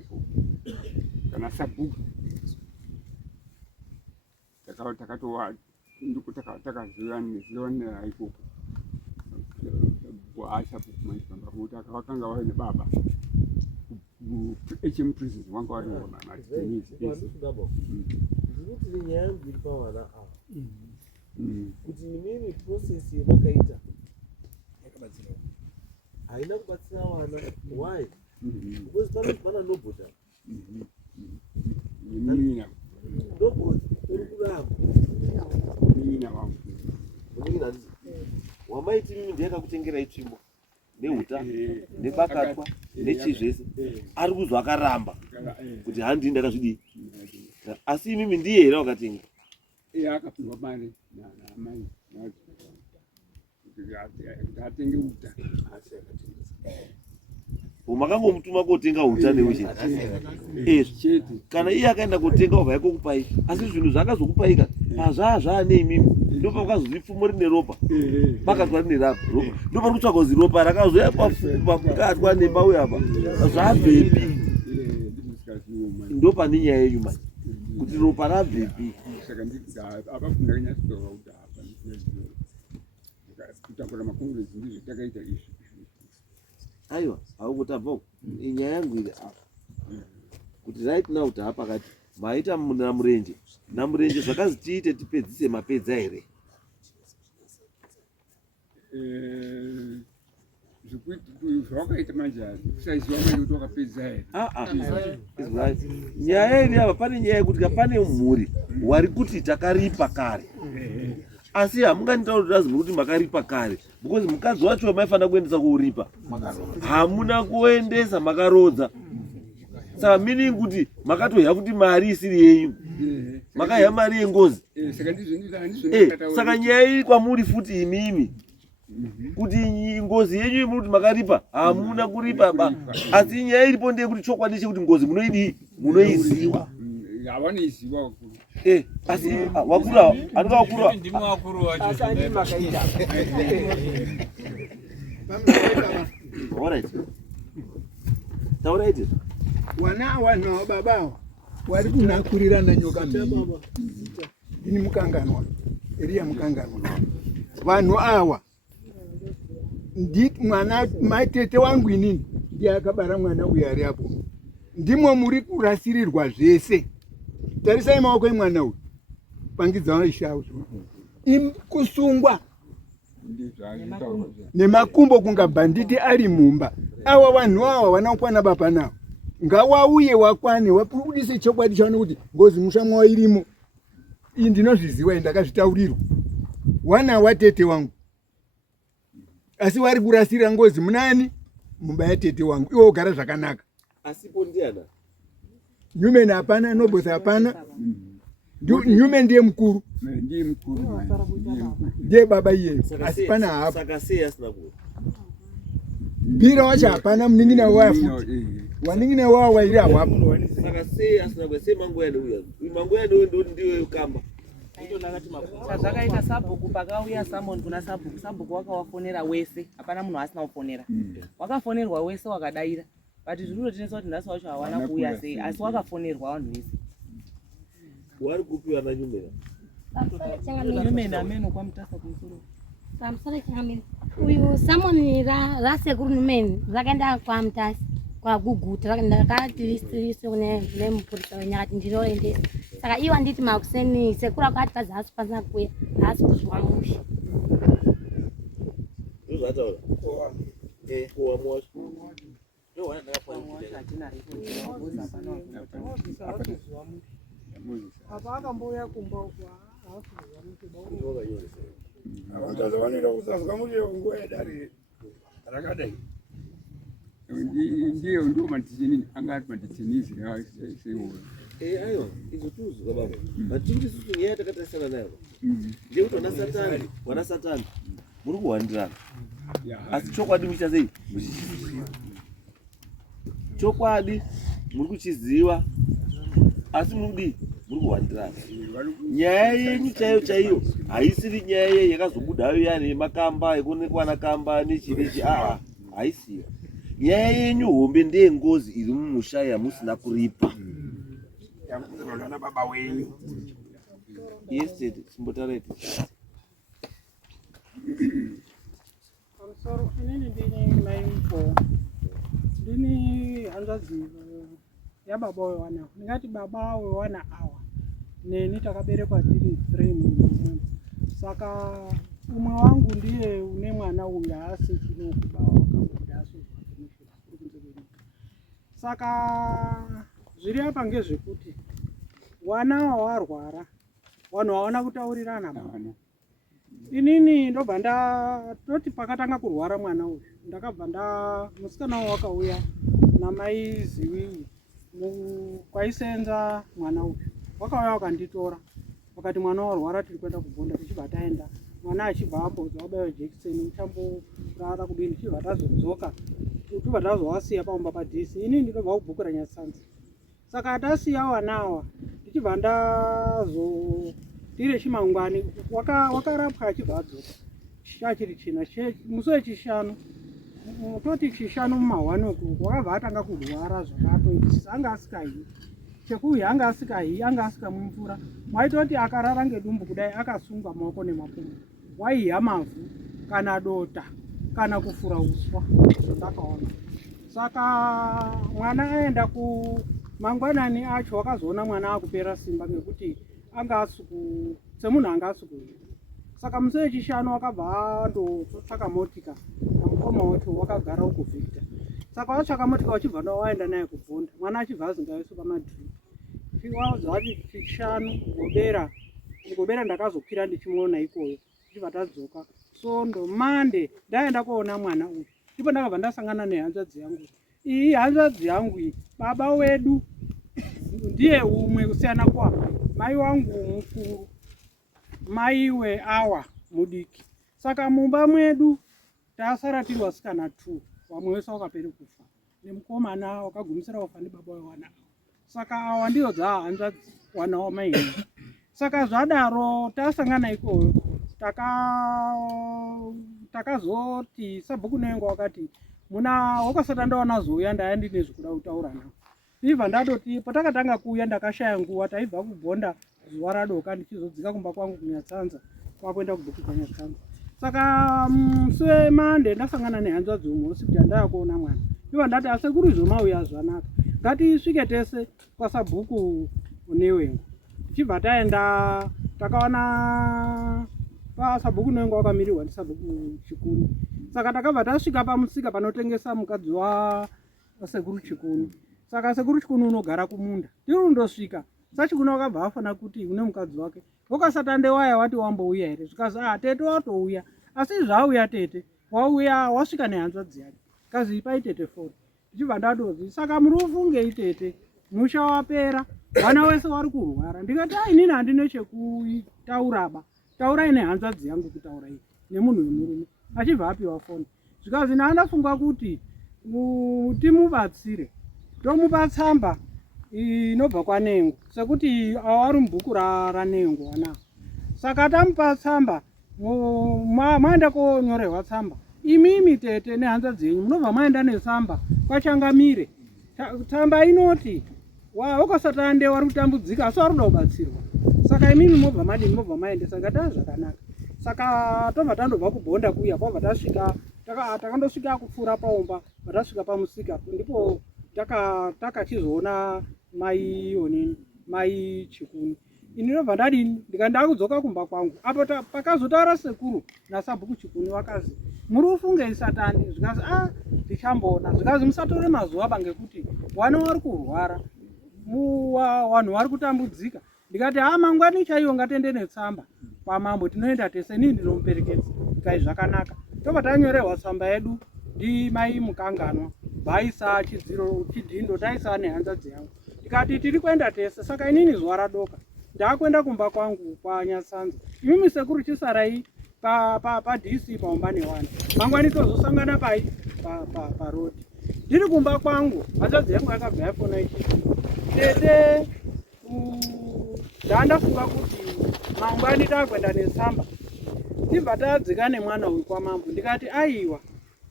kana sabhuku takatowa ndiko takazoyanira ikoko asabhuku manje pamba kuti vakanga vaine baba HM prisons wanga vari ndikuti nenyaya yangu iri pavana ava kuti imini process yevakaita haina kubatsira vana. Why? Because pana nobota nobota uri kuramba wamaiti mimi ndiyakakutengerai tsvimbo neuta nebakatwa nechizvese ari kuzwa akaramba kuti handii ndakazvidii, asi imimi ndiye here wakatenga akapindwa mari namai kuti atenge uta makangomutuma kotenga uta neuchete kana iye akaenda kotenga wabva yakokupai, asi zvinhu zvakazokupaika pazvaazvaane imimi ndopa ukazozvi pfumo rine ropa bakatwa rine ropa ndopa kutsvaga kuzi ropa rakazoya pakatwa nepauya apa zvabvepi, ndopane nyaya yenyu manje kuti ropa rabvepi. saka nditi apafunda kanyatsotaura kuti apa kutambura makongresi ndizvo takaita izvi. Aiwa, haukutabva nyaya yangu iri apa kuti right now taapakati maita namurenje zvakazi tiite tipedzise mapedza here zvawakaita manje kusaiziva mari kuti wakapedza here. nyaya iri apa pane nyaya yekuti pane mhuri wari kuti takaripa kare, asi hamunganditaura kuti razima kuti makaripa kare because mukadzi wacho maifanira kuendesa kuuripa hamuna kuendesa, makarodza. Saka meaning kuti makatohya kuti mari isiri yenyu, makahya mari yengozi. Saka nyaya iri kwamuri futi imimi kuti ngozi yenyu imuri kuti makaripa hamuna kuripa ba, asi nyaya iripo ndeyekuti chokwadi chekuti ngozi munoidii, munoiziva. Havanoiziva asi wakura andika wakura ndimi wakuru wacho makaita alright tauraite wana babawa wari kunakurirana nyoka mbiri ini mukanganwa iriya mukanganwa vanhu awa mwana matete wangu inini ndiye akabara mwana uyu ari apo, ndimo muri kurasirirwa zvese. Tarisai maoko emwana uyu pangidza vaishawo kusungwa nemakumbo kunga bhanditi ari mumba. Awa vanhu awa vanokwana baba navo ngawauye wakwane wapudise chokwadi chaone kuti ngozi mushamwa wairimo. Iyi ndinozviziva, ndakazvitaurirwa wana watete wangu, asi wari kurasira ngozi munani mumba yatete wangu. Iwo ugara zvakanaka, asipo ndiana Nyumen hapana, Noboth hapana. Nyumen ndiye mkuru, ndiye baba iye, asipana hapa. Saka sei asina kuwa Bira wacha hapana, mningine wao futi. Waningine wao waira hapo. Saka sei asina kuwa, sei mangu yane uya. Mangu yane ndiyo Kamba. Zvakaita sabhuku pakauya Samon kuna sabhuku wakawafonera wese, hapana munhu asina kufonera. Wakafonerwa wese wakadaira. But zviro tinesa kuti nhasi wacho hawana kuuya sei, asi wakafonerwa vanhu vese. Wari kupiwa na Nyumena. Nyumena ameno kwa Mutasa kumusoro. Pamusoro changamira. Uyu Samon rasekuru Nyumena vakaenda kwa Mutasa kwa Guguta, vakaenda kati kune mupurisa wenyakati ndinoendesa. Saka iwa nditi makuseni sekuru akati pazasi pasina kuya, hasi kuzwa musha. Uzataura? Kuwa mwashi. ndiyo ndo matichenini angati matichenisi Aiwa, izo tuzo baba. Matindi susu nyaya takatasana nayo. Ndekuti wana satani muri kuwandirana. Asi chokwadi muchazei chokwadi muri kuchiziva, asi muri kuwandirana. Nyaya yenyu chaiyo haisiri nyaya yakazobudayo yani yemakamba, yekuonekwa na Kamba nechirechi. Haisiyo. nyaya yenyu hombe ndeyengozi iri mumusha yamusina kuripa. Yakudzana baba wenyu. Yes, simbotareti. Pamusoro inini ndine maimbo. Ndini hanzvadzi yababa wewana. Ndingati baba wewana awa. Neni takaberekwa tiri 3 munhu. Saka umwe wangu ndiye une mwana uyu haasi chinokuba wakabuda saka zviri apa ngezvekuti wana warwara vanhu vaona kutaurirana bana. Inini ndobva ndatoti pakatanga kurwara mwana uyu ndakabva musikana wakauya namai Ziwiwi kwaisenza mwana uyu wakauya wakanditora wakati mwana warwara tiri kuenda kugonda tichibva taenda mwana achibva ambodzi wabaiwa jekiseni uchamborara kudini tichibva tazodzoka tobva tazovasiya pamba padhisi. Ini ndinobva kubhuku raNyasanza saka tasiya wanawa tichibva ndazotire chimangwani wakarapwa achibva adzoka chachiri china musi wechishanu toti chishanu mumahwani okuku wakabva atanga kurwara zvakatoitisa anga asikahi chekuuya anga asikahi anga asikamwi mvura mwaitoti akarara ngedumbu kudai akasunga maoko nemakumbo waiha mavhu kana dota kana kufura uswa zvandakaona. Saka mwana aenda kumangwanani acho wakazoona mwana akupera simba ngekuti anga semunhu anga asikuita. Saka musi wechishanu wakabva andotsvaka motika namukoma wacho wakagara uko Victor. Saka watsvaka motika wachibva waenda naye kubvonda mwana achibva azingaiswa pamadhiri wazvati chishanu ngobera ndakazokwira ndichimuona ikoyo tichibva tadzoka Sondo Mande ndaenda kuona mwana uyu ndipo ndakabva ndasangana nehanzvadzi yangu. Iyi hanzvadzi yangu iyi baba wedu ndiye umwe kusiyana kwamai. Mai wangu mukuru mai weawa mudiki. Saka mumba mwedu tasara tiri vasikana 2 vamwe wese wakapere kufa nemukomana wakagumisira kufa ndibaba wewana. Saka awa ndiyo dzahanzvadzi wana wamai henyu. Saka zvadaro tasangana ikoyo takazoti sabhuku nengo wakati muna wakasata ndaona zouya ndaya ndine zvikuda kutaura nawo. Ndibva ndatoti patakatanga kuuya ndakashaya nguva taibva kubhonda zuva radoka ndichizodzika kumba kwangu kuNyatsanza kwakuenda kubhuku kwaNyatsanza. Saka musi weMande ndasangana nehanzvadzi umosi kuti handaya kuona mwana. Ndibva ndati asekuru izvomauya zvanaka ngatisvike tese kwasabhuku newengo. Tichibva taenda takaona pasabhuku nengo wakamirirwa ndisabhuku Chikuni. Saka takabva tasvika pamusika panotengesa mukadzi wasekuru Chikuni. Saka sekuru Chikuni unogara kumunda. Tiri kundosvika saChikuni wakabva afana kuti une mukadzi wake wakasata ndewaya wati wambouya here zvikazi tete watouya asi zvauya tete wauya wasvika nehanzvadzi yake kazi ipai tete foni. Tichibva ndadodzi saka muri kufungei tete musha wapera vana wese vari kurwara. Ndikati inini handine chekutauraba taurai nehanzvadzi yangu kutaura iyi nemunhu wemurume achibva apiwa foni. Zvikazi ndafunga kuti timubatsire tomupa tsamba inobva kwaNengo sekuti avari mubhuku raNengo wana. Saka tamupa tsamba maenda konyorerwa tsamba imimi tete nehanzvadzi yenyu munobva maenda netsamba kwachangamire. Tsamba inoti wakasata nde wari kutambudzika asi waruda kubatsirwa. Saka imimi mobva madini mobva maendesa ngata zvakanaka. Saka tobva tandobva kubhonda kuya kwabva tasvika takandosvika kupfuura paomba vatasvika pamusika ndipo takachizoona mai Chikuni. Ini ndobva ndadini ndikanda kudzoka kumba kwangu apo pakazotaura sekuru nasabhuku Chikuni wakazi muri kufungei satani. Zvikazi tichamboona. Zvikazi musatore mazuva ba ngekuti wana wari kurwara vanhu vari kutambudzika. Ndikati mangwani chaiyo ngatende netsamba kwamambo tinoenda tese nini ndinomuperekedza kai zvakanaka. Tobva tanyorerwa tsamba yedu ndimai Mukanganwa vaisa chidziro chidhindo taisa nehanzvadzi yangu. Ndikati tiri kuenda tese. Saka inini zuva radoka ndakuenda kumba kwangu kwaNyasanza. Imimi sekuru chisarai padhisi paomba newana mangwani tozosangana parodi. Ndiri kumba kwangu hanzvadzi yangu yakabva yafona ichi tete ndandafunga kuti mangwani takuenda netsamba tibva tadzika nemwana uyu kwamambo. Ndikati aiwa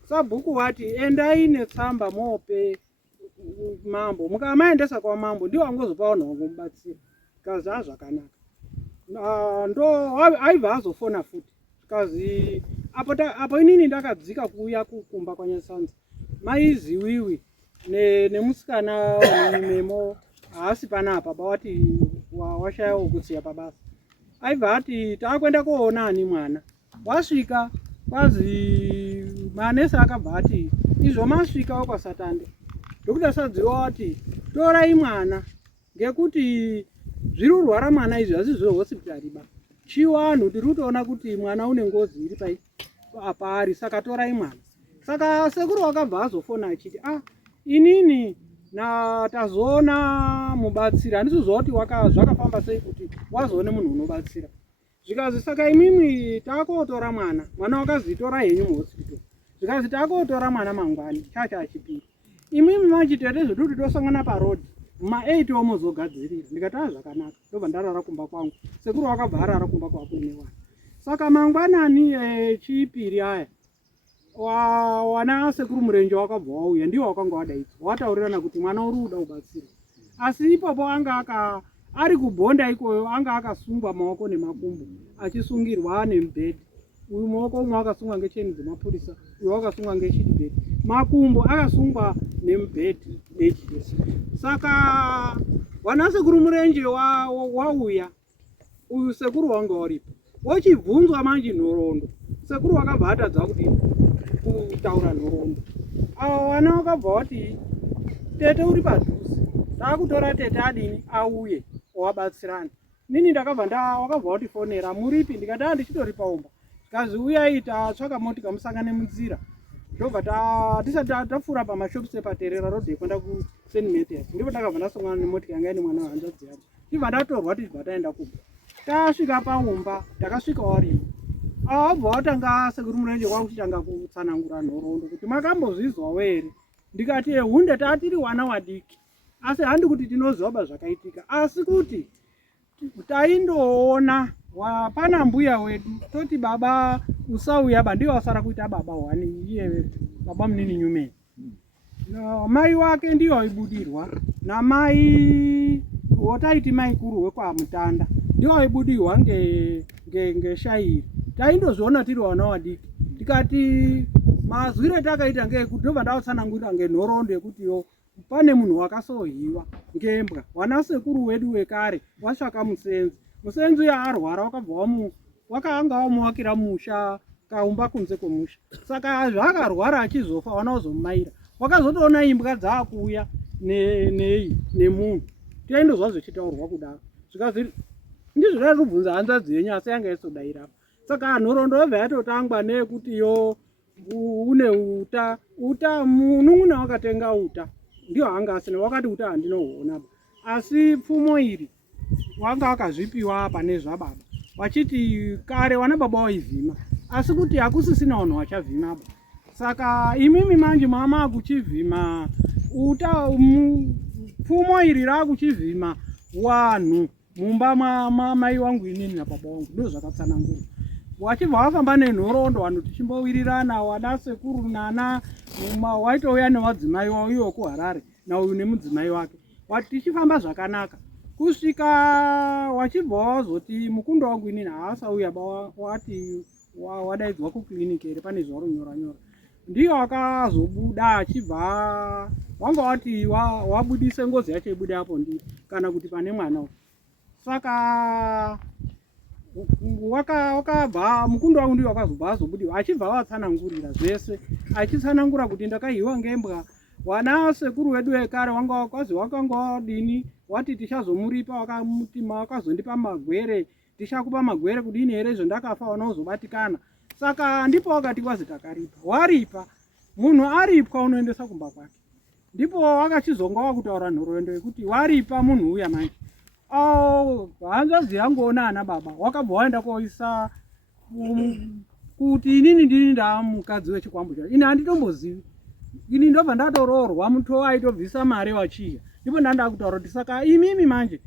sabhuku wati endai netsamba mope mambo, mukamaendesa kwa mambo ndio angozopawo nongomubatsira. Kazi zvakanaka ndo aibva azofona futi kazi apo inini ndakadzika kuuya kukumba kwanyasanza maiziwiwi nemusikana memo haasi panapa bawati washaya wokutsiya pabasa. Aibva ati takwenda koona ani mwana wasvika kwazi manesi akabva ati izvo masvika wakwasatande ndokuti asadziwa ati torai mwana ngekuti zviri kurwara mwana izvi hazvi zvehospitari ba chiwanhu tiri kutoona kuti mwana une ngozi iri paari saka torai mwana. Saka sekuru wakabva azofona achiti inini tazoona mubatsira handisi zoti zvakafamba sei kuti wazoone munhu unobatsira zvikazi saka imimi takotora mwana wakazitora henyu muhospital zvikazi takotora mwana mangwani chacha achipiri imimi machitete zveduti tosangana parodhi ma8 omuzogadzirira ndikati zvakanaka ndobva ndarara kumba kwangu sekuru wakabva arara kumba kwako newana. Saka mangwanani echipiri aya wana sekuru murenje wakabva wauya ndiwo wakanga wadaidzwa wataurirana kuti mwana uri kuda kubatsira asi ipapo anga ari kubhonda ikoyo anga akasungwa maoko nemakumbo achisungirwa nemubhedhi. Uyu maoko umwe akasungwa ngecheni dzemapurisa uyu wakasungwa ngechidibhedhi makumbo akasungwa nemubhedhi nechidesi. Saka wana sekuru murenje wauya uyu sekuru wanga waripo wochibvunzwa manje nhoroondo sekuru wakabva atadza kuti kutaura nhoroondo wana wakabva wati tete uri padhuze takutora tete adini auye wabatsirana nini ndakabva wakabva wati fonera muripi ndikati ndichitori paumba kazi uyai tatsvaka motika musangane munzira ndobva tisati tapfuura pamashopsi epaterera rodhi kwenda kuSt Mathias ndipo ndakabva ndasongana nemotika yanga ine mwana wahanzvadzi yangu tibva ndatorwa tibva taenda kubva tasvika paumba ndakasvika warimo abva watanga sekuru murenje kwakuchitanga kutsanangura nhoroondo kuti makambozvizwawo here ndikati hunde tatiri wana wadiki asi handi kuti tinoziva zvakaitika asi kuti taindoona pana mbuya wedu toti baba usauya ndiye wasara kuita baba wani iye baba munini Nyumeni mai wake ndiyo aibudirwa namai wotaiti maikuru wekwamutanda ndiyo aibudirwa ngeshairi taindozviona tiri wana wadiki tikati mazwire takaita ngekuti ndobva ndautsanangurira ngenhoroondo yekutiyo pane munhu wakasohiwa ngembwa wana sekuru wedu wekare wasvaka musenzi uya arwara wakanga wamuwakira musha kaumba kunze kwemusha saka zvakarwara achizofa wana uzomumaira wakazotoona imbwa dzaakuuya nemunhu taindozva zvichitaurwa kudaro zvikazi ndizvo rarubvunza hanzvadzi yenyu asi yanga isodairapa. Saka nhoroondo yobva yatotangwa neyekutiyo une uta munun'una wakatenga uta ndiyo hanga asina wakati uta handinohuona asi pfumo iri wanga akazvipiwa pane zvababa wachiti kare wana baba waivhima asi kuti hakusisina vanhu vachavhima saka imimi manje mama kuchivhima uta pfumo iri rakuchivhima wanhu mumba mai wangu inini nababa wangu ndo zvakatsanangura wachibva wafamba nenhoroondo vanhu tichimbowirirana wana sekuru nana waitouya nevadzimai wauyo wekuharare nauyu nemudzimai wake wati tichifamba zvakanaka kusvika wachibva wazoti mukundo wangu inini haasauya wati wadaidzwa kukliniki here pane zvarunyora ndiyo akazobuda achibva wanga wati wabudise ngozi yacho ibude apo ndiri kana kuti pane mwana saka wakabva mukundo wangu ndiyo wakazobva azobudiwa achibva watsanangurira zvese achitsanangura kuti ndakahiwa ngembwa wana sekuru wedu wekare wanga kwazi wakanga wadini wati tichazomuripa wakamutima wakazondipa magwere tichakupa magwere kudini here izvo ndakafa wana uzobatikana saka ndipo wakati kwazi takaripa waripa munhu aripwa unoendesa kumba kwake ndipo wakachizonga wakutaura nhoroondo yekuti waripa munhu uya manje hanzvadzi yangoona ana baba wakabva waenda koisa kuti inini ndini ndamukadzi wechikwambo chacho ini handitombozivi ini ndobva ndatoroorwa mutoo aitobvisa mari wachiya ndipo ndandakutaura kuti saka imimi manje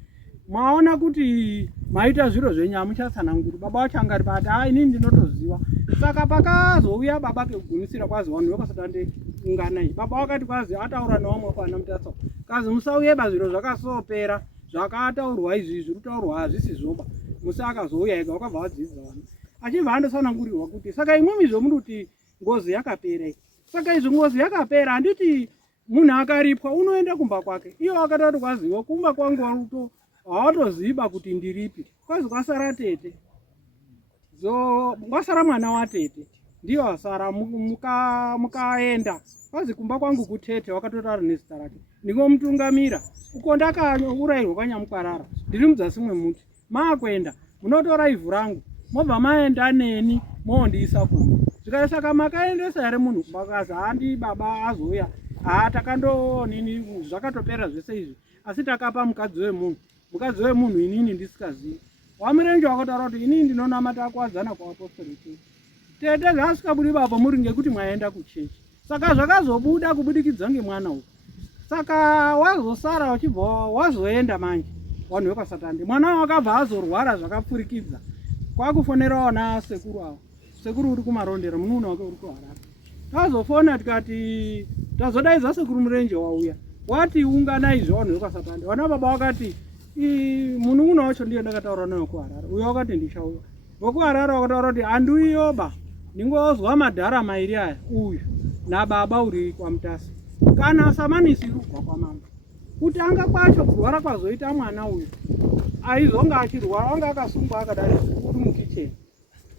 mwaona kuti maita zviro zvenyu hamuchatsananguri. Baba wacho angari bati inini ndinotoziva. Saka pakazouya baba kekugumisira kwazi vanhu vakasatande unganai. Baba wakati kwazi ataura nevamwe kwana Mutasa kazi musauyeba zviro zvakasopera zvakataurwa izvi zviri kutaurwa hazvisizvoba. Musi akazouya ega wakabva wadzidza vanhu achibva andotsanangurirwa kuti saka imwemi zvomunoti ngozi yakapera. Saka izvo ngozi yakapera handiti munhu akaripwa unoenda kumba kwake. Iyo akatati kwaziwo kumba kwangu hawatoziba kuti ndiripi. Kwazi kwasara tete. Kwasara mwana watete. Ndiyo asara mukaenda. Kwazi kumba kwangu kutete wakatotaura nezita rake. Ndingomutungamira. Uko ndakaurayirwa kwaNyamukwarara. Ndiri mudzasi mwemuti. Maakwenda munotora ivhu rangu. Mobva maenda neni mondiisa kumba. Zvikasaka makaendesa here munhu kumba kazi handi baba azouya. Takando nini zvakatopera zvese izvi. Asi takapa mukadzi wemunhu. Mukadzi wemunhu inini ndisikazivi. Wamurenje wakataura kuti inini ndinonamata kuwadzana kwaapostoliki. Tete zvasvikabudi baba muri ngekuti mwaenda kuchechi. Saka zvakazobuda kubudikidza ngemwana uyu. Saka wazosara uchibva wazoenda manje vanhu vekwaSatande. Mwana wakabva azorwara zvakapfurikidza. Kwakufonera wana sekuru avo. Sekuru uri kumarondera munun'una wake uri kuHarare. Tazofona tikati tazodaidza sekuru murenje wauya. Wati unganai zvanhu vekwaSatande. Wana baba wakati munun'una wacho ndiye ndakataura naye kuHarare. Uyo wakati ndichauya. VekuHarare vakataura kuti handiuyoba. Ndingozwa madhara mairi aya uyu nababa uri kwaMutasa. Kana samanisi rubva kwamama. Kutanga kwacho kurwara kwazoita mwana uyu. Aizonga achirwara wanga akasungwa akadai uri mukicheni.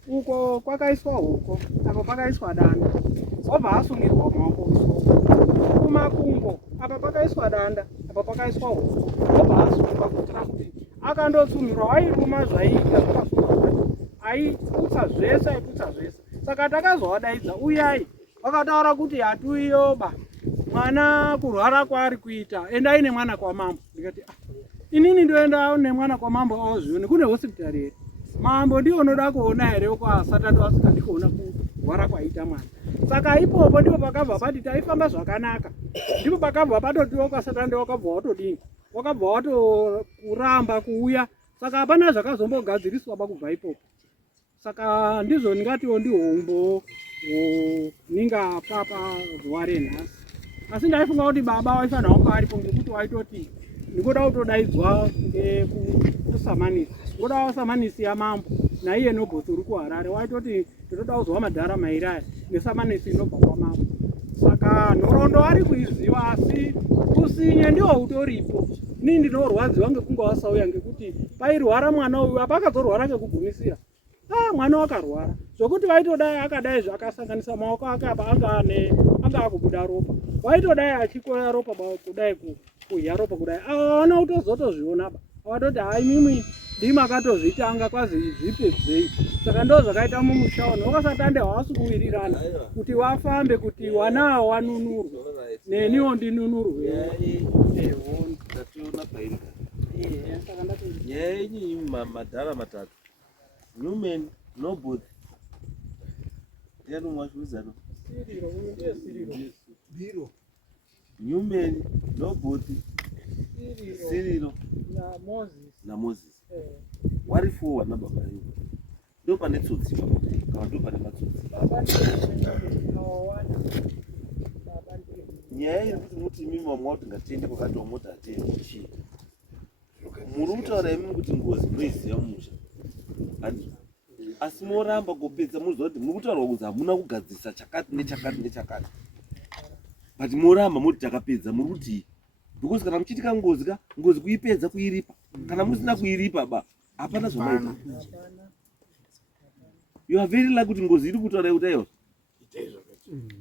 Uko kwakaiswa huko, apo pakaiswa danda. Wabva asungirwa maoko kumakumbo, apa pakaiswa danda, apa pakaiswa huko. Wabva asungwa kuitira kuti akandotsumirwa wairuma zvaiita zvakasungwa. Aiputsa zvese, aiputsa zvese. Saka takazovadaidza uyai. Vakataura kuti hatuiyoba. Mwana kurwara kwaari kuita. Endai nemwana kwamambo. Ndikati inini ndoenda nemwana kwamambo awozvione kune hospitari here. Mambo ndiyo unoda kuona here kwaSatande wasikandi kuona kurwara kwaita mwana. Saka ipopo ndipo pakabva pati taifamba zvakanaka. Ndipo pakabva patotiwo kwaSatande wakabva watodini. Wakabva watoramba kuuya. Saka hapana zvakazombogadziriswa kubva ipopo. Saka ndizvo ndingatiwo ndihombo ninga papa zuva renhasi. Asi ndaifunga kuti baba waifanira kunge aripo ngekuti waitoti ndingoda kutodaidzwa ngekusamanisi. Ngoda samanisi yamambo naiye nobhosi uri kuHarare waitoti ndinoda kuzwa madhara mairi aya nesamanisi inobva kwamambo. Saka nhoroondo ari kuiziva asi kusinye ndiwo utoripo. Inini ndinorwadziwa ngekunge wasauya ngekuti pairwara mwana uyu apakazorwara ngekugumisira. Mwana wakarwara. Zvokuti vaitodai akadai zvakasanganisa maoko ake apa anga akubuda ropa. Vaitodai achikora ropa kudai kuhya ropa kudai. Avana kutozotozviona ba. Avatoti mimi ndimakatozvitanga kwazi zvipedzei. Saka ndo zvakaita mumusha vanhu vekwaSatande havasi kuwirirana kuti vafambe kuti wana wanunurwe. Neniwo ndinunurwe. Yenyi madhara matatu. Newman, no both. Yanu mwashuzano. Biro. Newman, no both. Cyril na Moses. Wari for wana baba hiyo. Ndo pane tsotsi baba. Kama ndo pane matsotsi. Nyaya yekuti muti mimi wamwauti ngatende kwakati wamota atende chi. Muri kutaura imi kuti ngozi muiziva mumusha. Asi moramba kupedza muziva kuti muri kutaura kuti hamuna kugadzirisa chakati nechakati nechakati. But moramba muri takapedza muri kuti because kana muchitika ngozi kuipedza kuiripa. Kana musina kuiripa ba hapana zvomaita. You are very lucky kuti ngozi iri kutaura kuti ayo.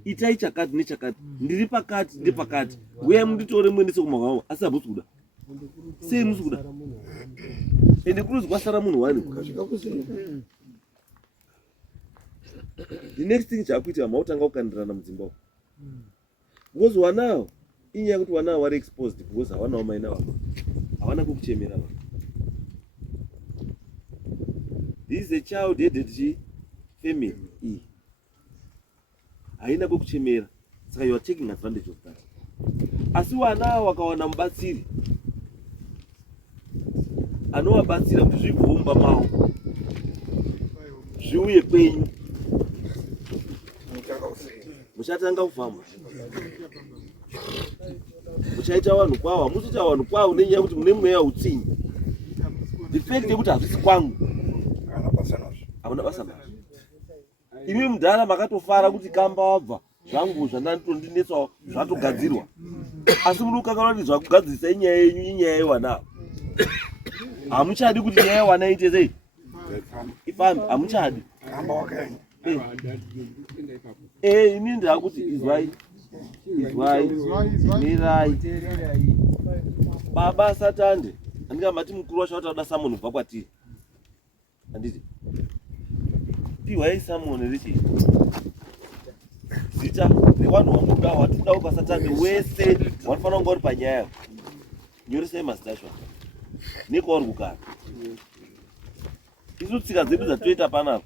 Itai chakati nechakati. Ndiri pakati ndepakati. Uya munditore muendese kumagawa asi hamusi kuda. Sei musi kuda? Ende kuruzi kwasara munhu wani kukasvika kusini. The next thing chakuita mautanga kukandirana mudzimba uko. Because wanawo inyaya kuti wanawo vari exposed because havanawo maina vavo. Havana kukuchemera vavo. This is a child headed family. Haina kukuchemera. Saka you are taking advantage of that. Asi wanawo wakawana mubatsiri. anovabatsira kuti zvibvumba maoko zviuye kwenyu. Muchatanga kufamba, muchaita vanhu kwavo, hamuchaita vanhu kwavo nenyaya yekuti mune mweya utsinye. The fact yekuti hazvisi kwangu hamuna basa nazvo. Imi mudhara makatofara kuti Kamba wabva, zvangu zvandandinetsawo zvatogadzirwa. Asi muri kukanganwa kuti zvakugadzirisa inyaya yenyu, inyaya yewana. Hamuchadi kuti nyaya yewana iite sei? Ifambe, hamuchadi. Ini ndakuti izwai, mirai. Baba Satande, andingamati mukuru wacho watoda Samoni kubva kwatiri. Handiti piwai Samoni richi zita revanhu vamuda watikudawo paSatande wese wanofanira kunga uri panyaya. Nyoresai mazita acho nekwauri kugara. Isu tsika dzedu dzatoita panapa.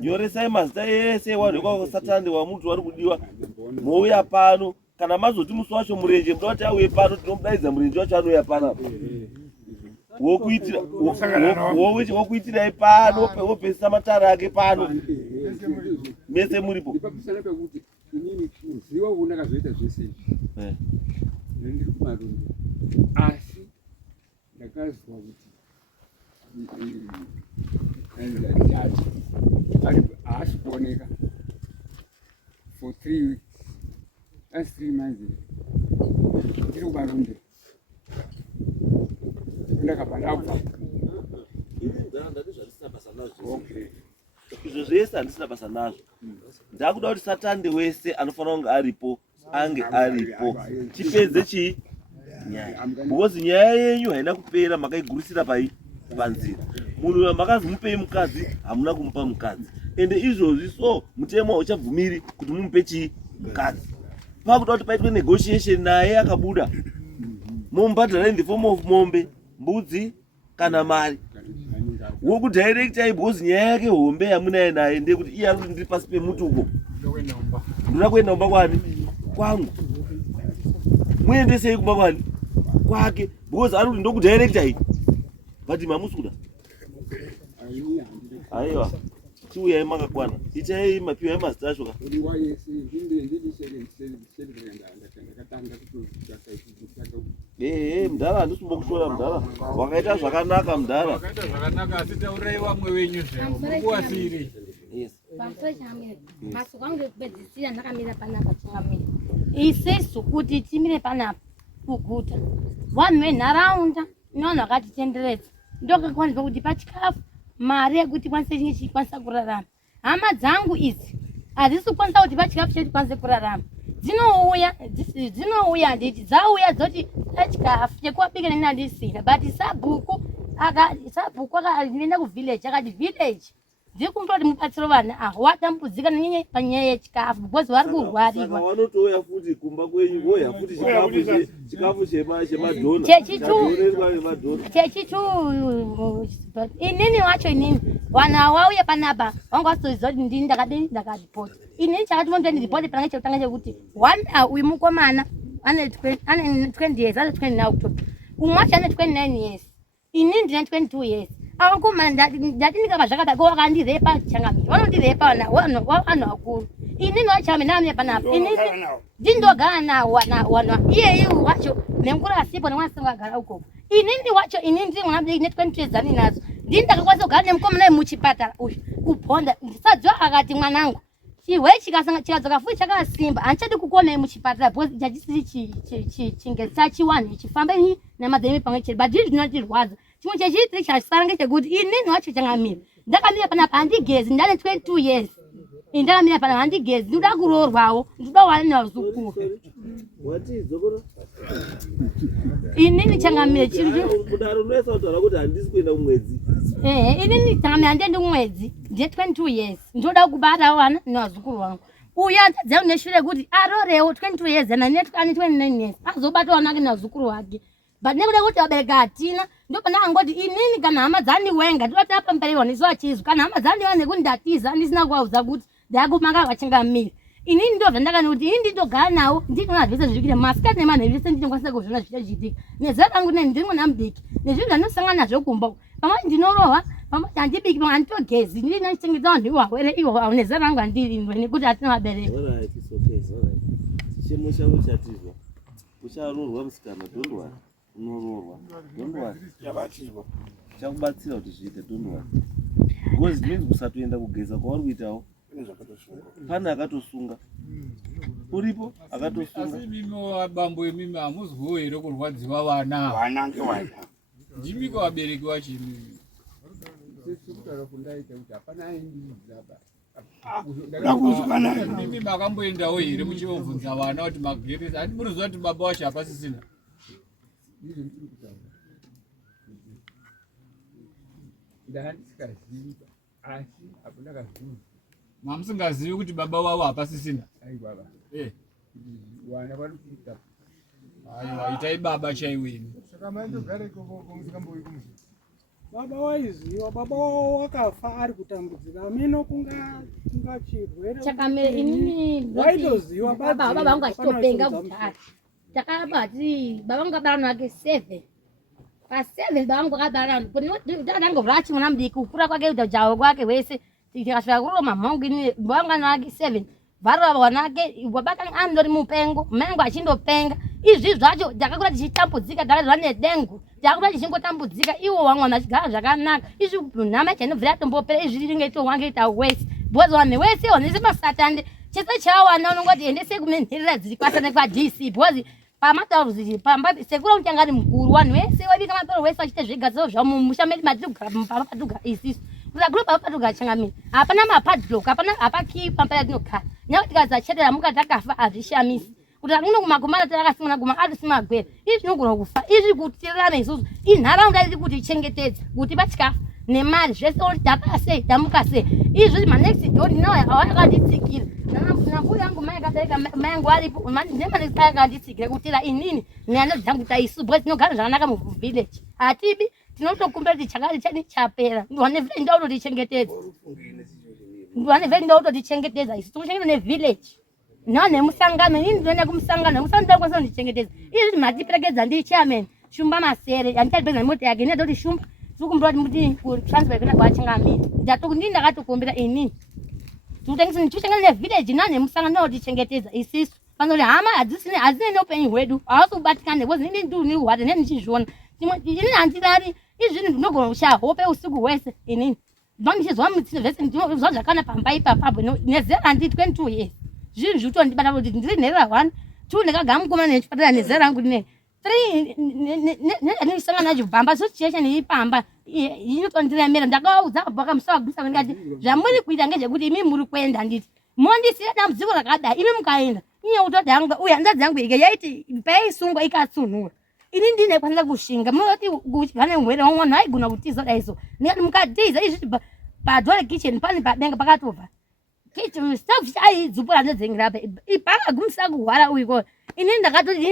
Nyoresai mazita ese wanhu kwaSatande wamuntu wari kudiwa. Mouya pano kana mazoti musi wacho murenje muda kuti auye pano tinomudaidza murenje wacho anouya panapa. Wokuitirai pano wopesisa matara ake pano mese muripo. Ziwa unakazoita zvese ndiri kumarundu asi ndakazwa kuti haasi kuoneka for 3 weeks. That's 3 months. Ndiri kumarundu ndakabva ndabva. Izvo zvese handisina basa nazvo. Ndakuda kuti Satande wese anofanira kunge aripo ange aripo. Tipedze chii? Nyaya. Because nyaya yenyu haina kupera, makaigurisira panzira. Munhu wamakazi mupei mukadzi hamuna kumupa mukadzi. Ende izvozvi so mutemo hauchabvumiri kuti mumupe chii? Mukadzi. Pakuda kuti paitwe negotiation naye akabuda. Momubhadhara in the form of mombe, mbudzi kana mari. Wokudirectai because nyaya yake hombe yamunaye naye ndekuti iye ari kuti ndiri pasi pemuti uko. Ndoda kuenda kumba kwani? Kwangu. Muendesei kumba kwani? Kwake. Because ari kuti ndokudirectai. But mamusi kuda. Aiwa. Chiuyai makakwana. Itai mapiwa emazita acho ka. Mudhara handisumbo kushora mudhara. Wakaita zvakanaka mudhara. Wakaita zvakanaka asi taurai vamwe venyu zvevo. Muri kuwasiri. Yes. Pamusoro changamira. Masuku angu ekupedzisira ndakamira panapa changamira. Isesu kuti timire panapa kuguta. Vanhu venharaunda nevanhu vakatitenderedza ndokakwanisa kuti pachikafu mari yekuti kwanise chinge chichikwanisa kurarama. Hama dzangu idzi hadzisi kukwanisa kuti pachikafu chedu kwanise kurarama. Dzinouya handiti dzauya dzoti pachikafu chekuvabika neni handisina. But sabhuku akaenda kuvillage akati village ndiri kundoti mubatsiro vana watambudzika nenyaya panyaya yechikafu because vari kurwarirwa. Saka vanotouya futi kumba kwenyu voya futi chikafu chemadhona. Chechitu inini wacho inini vanhu avauya panapa vanga vasizoziva kuti ndini ndakaripota. Inini chakati mondondiripoti panenge chekutanga chekuti uyu mukomana ane 20 years ane 29 October. Umwe wacho ane 29 years. Inini ndine 22 years. Avakomana ndati ndikabva zvakadako vakandirepa changamira. Vanondirepa vanhu vakuru. Inini wacho namire panapa. Inini ndindogara nawo vanhu iyeye wacho nemukuru asipo nemwanasikana agara ukoko. Inini wacho inini ndiri mwana mudiki ne20 years andinadzo. Ndini ndakakwanisa kugara nemukomana muchipatara uyu kuponda. Ndisadziwa akati mwanangu chihwe chikadzoka futi chakasimba handichadi kukonai muchipatara because chachisiri chingezi chachiwanhu chifamba nemadzemi pamwe chete but ndiri zvinotirwadza. Chimwe chechitiri chasara ngechekuti inini wacho changamira ndakamira panapa handigezi ndane 22 years. Ndakamira panapa handigezi ndinoda kuroorwawo ndinoda kuwana nevazukuru. Inini changamira chiri kudaro unoesa kutaura kuti handisi kuenda kumwedzi. Inini changamira handiendi kumwedzi ndine 22 years ndinoda kubata vana nevazukuru vangu. Uya dzeu neshure kuti arorewo 22 years ane 29 years azobata vana vake nevazukuru vake. But nekuda kuti vabereka hatina ndopana angoti inini kana hama dzandiwenga ndinoti apa mberiwa ndiso achizwa kana hama dzandiwa nekuti ndatiza handisina kuvaudza kuti ndakumanga vachangamira. inini ndo zvandakana kuti ini nditogara nawo ndinoona zvese zviri kuita masikati nemanheru vese ndinokwanisa kuzviona zvichichitika nezera rangu neni ndiri mwana mudiki nezvinhu zvanosangana nazvo kumba pamwe ndinorohwa pamwe handibiki pamwe handitogezi ndiri ndinochengedza vanhu iwawere iwo nezera rangu handiri nekuti hatina vabereki. Chichemo changu chatizwa ucharorwa musikana dondwari unororwa dondwari chakubatsira kuti zviite dondwari because means kusatoenda kugeza kwauri kuitawo pane akatosunga uripo akatosunga. Asi mimi wabambo emimi hamuzwiwo here kurwadziwa vana ngewana ndimiko vabereki vacho imimi mimi makamboendawo here muchivobvunza vana kuti magereza handi muriziva kuti baba vacho hapasisina mamusingazivi kuti baba vavo hapasisina. Aiwa itai baba chaiweni. Baba waiziva, baba wavo wakafa ari kutambudzika mino kunga chirwere chakamera inini waitoziva baba vangu achitopenga kudhara takaba ti baba vangu abara nake 7 pa7 baba vangu akabara ndango vrachi mwana mudiki kukura kwake ujawo kwake wese tikasvika kuroma mhangu ini baba vangu nake 7 varo vanake wabaka andori mupengo mengo achindopenga izvi zvacho takakura tichitambudzika takazva nedengu takakura tichingotambudzika iwo wamwana achigara zvakanaka izvi nhama chainobvira tombopera izvi ringaito wangeita wese because vanhu wese wanese masatande chese chawana unongoti endese kumenherera dziri kwasane kwa-DC because pamatauruzii pamba sekura uchanga ari mukuru vanhu wese wavika mapero wese vachite zvigadziro zvavo mumusha medu matiri kugara pamba patogara isisu kuzaguru pamba patogara changamira hapana mapadlock hapa kii pamba yatinogara nyaya tikazachetera muka takafa hazvishamisi kuti akuno kumakomana takasimana guma arisimagwera izvi zvinogona kufa izvi kuti tirarame isusu inharaunda iri kuti ichengetedze kuti pachikafa nemari zvese oti tapa sei tamuka sei izvi manext door ndinawakanditsikira nambuya yangu mai akabereka mai yangu aripo nemanexi akanditsikira kutira inini neana dzangu taisu because tinogara zvakanaka muvillage hatibi tinotokumbira kuti chakati chani chapera ndwanevhei ndautotichengetedza ndwanevhei ndautotichengetedza isu tikuchengetedza nevillage nemusangano inini ndinoenda kumusangano nemusangano ndakwanisa kundichengetedza izvi matiperekedza ndii chairman shumba masere handichatipedza nemota yake ine ndoti shumba tikumbira kuti kutransfer kuna kwachangamira ndatokundi ndakatokumbira inini tichengete nevillage nemusangano ndautichengetedza isisu panoti hama hadzine neupenyu hwedu hawasi kubatikane because inini ndinirware nenichizviona inini handirari izvinhu ndinogona kushaya hope usiku hwese inini ndichizwa mutsino zvese ndinozwa zvakana pamba ipapapo nezera handi 22 years zvinhu zvitondibata kuti ndiri nherera 1 2 ndakagara mukomana nechipatara nezera rangu rine 3 nenisangana nacho bhamba situation yeipamba inotondiremera ndakaudza bhaka musawagwisa ndikati zvamuri kuita ngezvekuti imi muri kuenda nditi mondisira dambudziko rakadai imi mukaenda iye utoti hanga uya hanzvadzi yangu ika yaiti paisungwa ikatsunhura ini ndine kwanisa kushinga munoti kuchigane mwere wamwana haigona kutiza daiso ndikati mukatiza izvi padhore kitchen pane padenga pakatobva kitchen staff aidzupura ndedzengera ipakagumisa kuhwara uyiko ini ndakatoti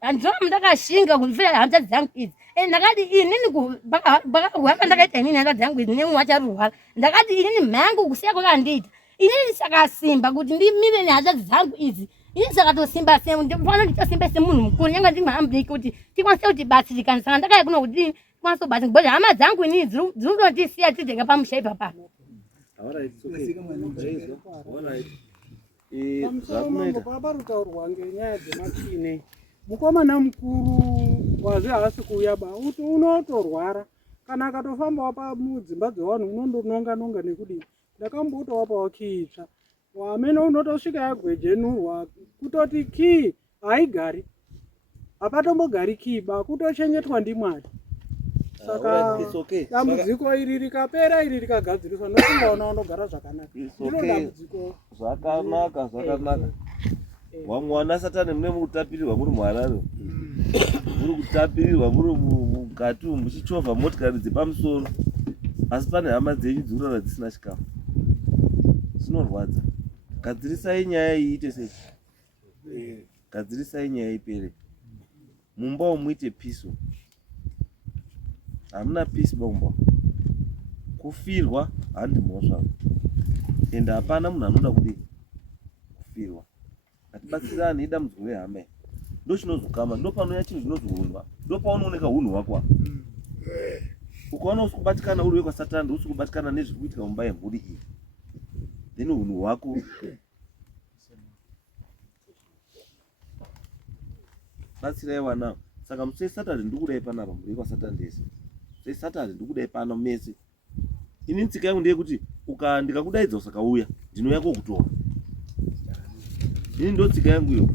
handizvona mundakashinga kufira hanzvadzi yangu idzi ndakati inini pakahwara ndakaita inini hanzvadzi yangu idzi nemwe wacharwara ndakati inini mhangu kusiya kwakandiita inini sakasimba kuti ndimire nehanzvadzi dzangu idzi ini sakatosimba semu ndifana nditosimba semunhu mukuru nyanga ndiri mhambiki kuti tikwanise kuti batsirikana saka ndakaya kuno kuti tikwanise kubatsirika because hama dzangu inini dziri kutondisiya tidzenga pamusha ipapa pamusoro mambo paparutaurwa ngenyaya dzemachine mukomana mukuru wazve haasi kuuya ba uti unotorwara kana akatofambawo pamudzimba dzevanhu unondononga nekudii ndakambotowapawo kiitsva wamene unotosvika yagwejenurwa kutoti kii haigari hapatombogari kii ba kutochengetwa ndimwari saka dambudziko iri rikapera iri rikagadziriswa nokungaona unogara zvakanaka ndiro dambudziko zvakanaka wamwana satani mune mukutapirirwa muri muharare muri kutapirirwa muri mukati muchichovha motikari dzepamusoro asi pane hama dzenyu dzikurara dzisina chikafu zinorwadza gadzirisai nyaya iite sei gadzirisai nyaya ipere mumba muite piso hamuna pisi bomba kufirwa handi mhosva ende hapana munhu anoda kudii topirwa. Ngatibatsirane idambudziko rehama. Ndochinozokama, ndopanouya chinhu chinozoumbwa, ndopaunooneka hunhu hwako. Ukaona usikubatikana uri wekwa Satani, usikubatikana nezviri kuitika mumba yemhuri iyi, then hunhu hwako batsirai wana. Saka musei Satani ndikudai panapa muri wekwa Satani ndese. Musei Satani ndikudai pano mese. Ini ntsika yangu ndeyekuti ndikakudaidza usakauya, ndinouya kokutora. Ini ndo tsika yangu iyo.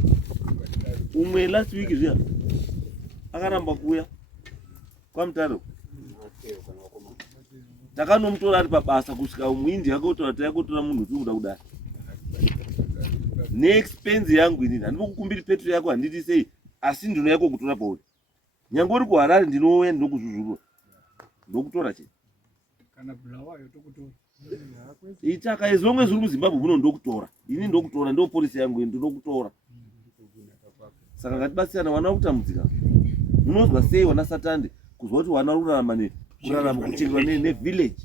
Umwe last week zviya akaramba kuuya kwaMutaro, takanomutora ari pabasa kusvika umwindi akautaura kuti takutora munhu uri kuda kudai. Neexpense yangu inini handinokukumbiri petrol yako handiti sei, asi ndinouya kokutora pauri. Nyange uri kuHarare ndinouya ndinokuzvuzvurwa ndokutora chete. Kana Bulawayo tokutora. Itaka izvomwe zviri muZimbabwe muno ndokutora. Ini ndokutora, ndo polisi yangu ini ndokutora. Saka ngatibatsirane wana kutambudzika. Munozwa sei wana Satani kuzwa kuti wana kurarama kuchengetwa nevillage.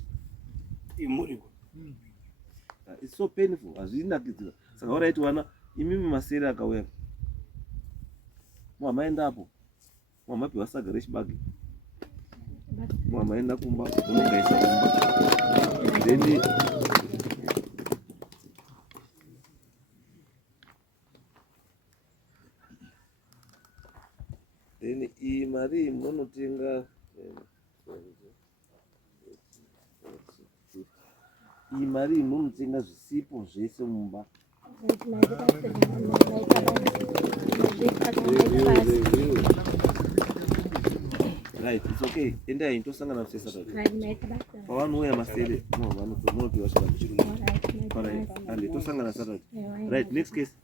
It's so painful. Hazvinakidzika. Saka waraiti wana imimi masere akauya. Mwamaenda apo. Mwamapiwa saga rechibage. Mwamaenda kumba unongaisa kumba. Then iyi mari munotenga iyi mari munotenga zvisipo zvese mumba. Right, it's okay. Endai ndosangana musei Saturday. Pavanouya masere munopiwa chikamu chirungu. Alright, tosangana Saturday. Right, next case.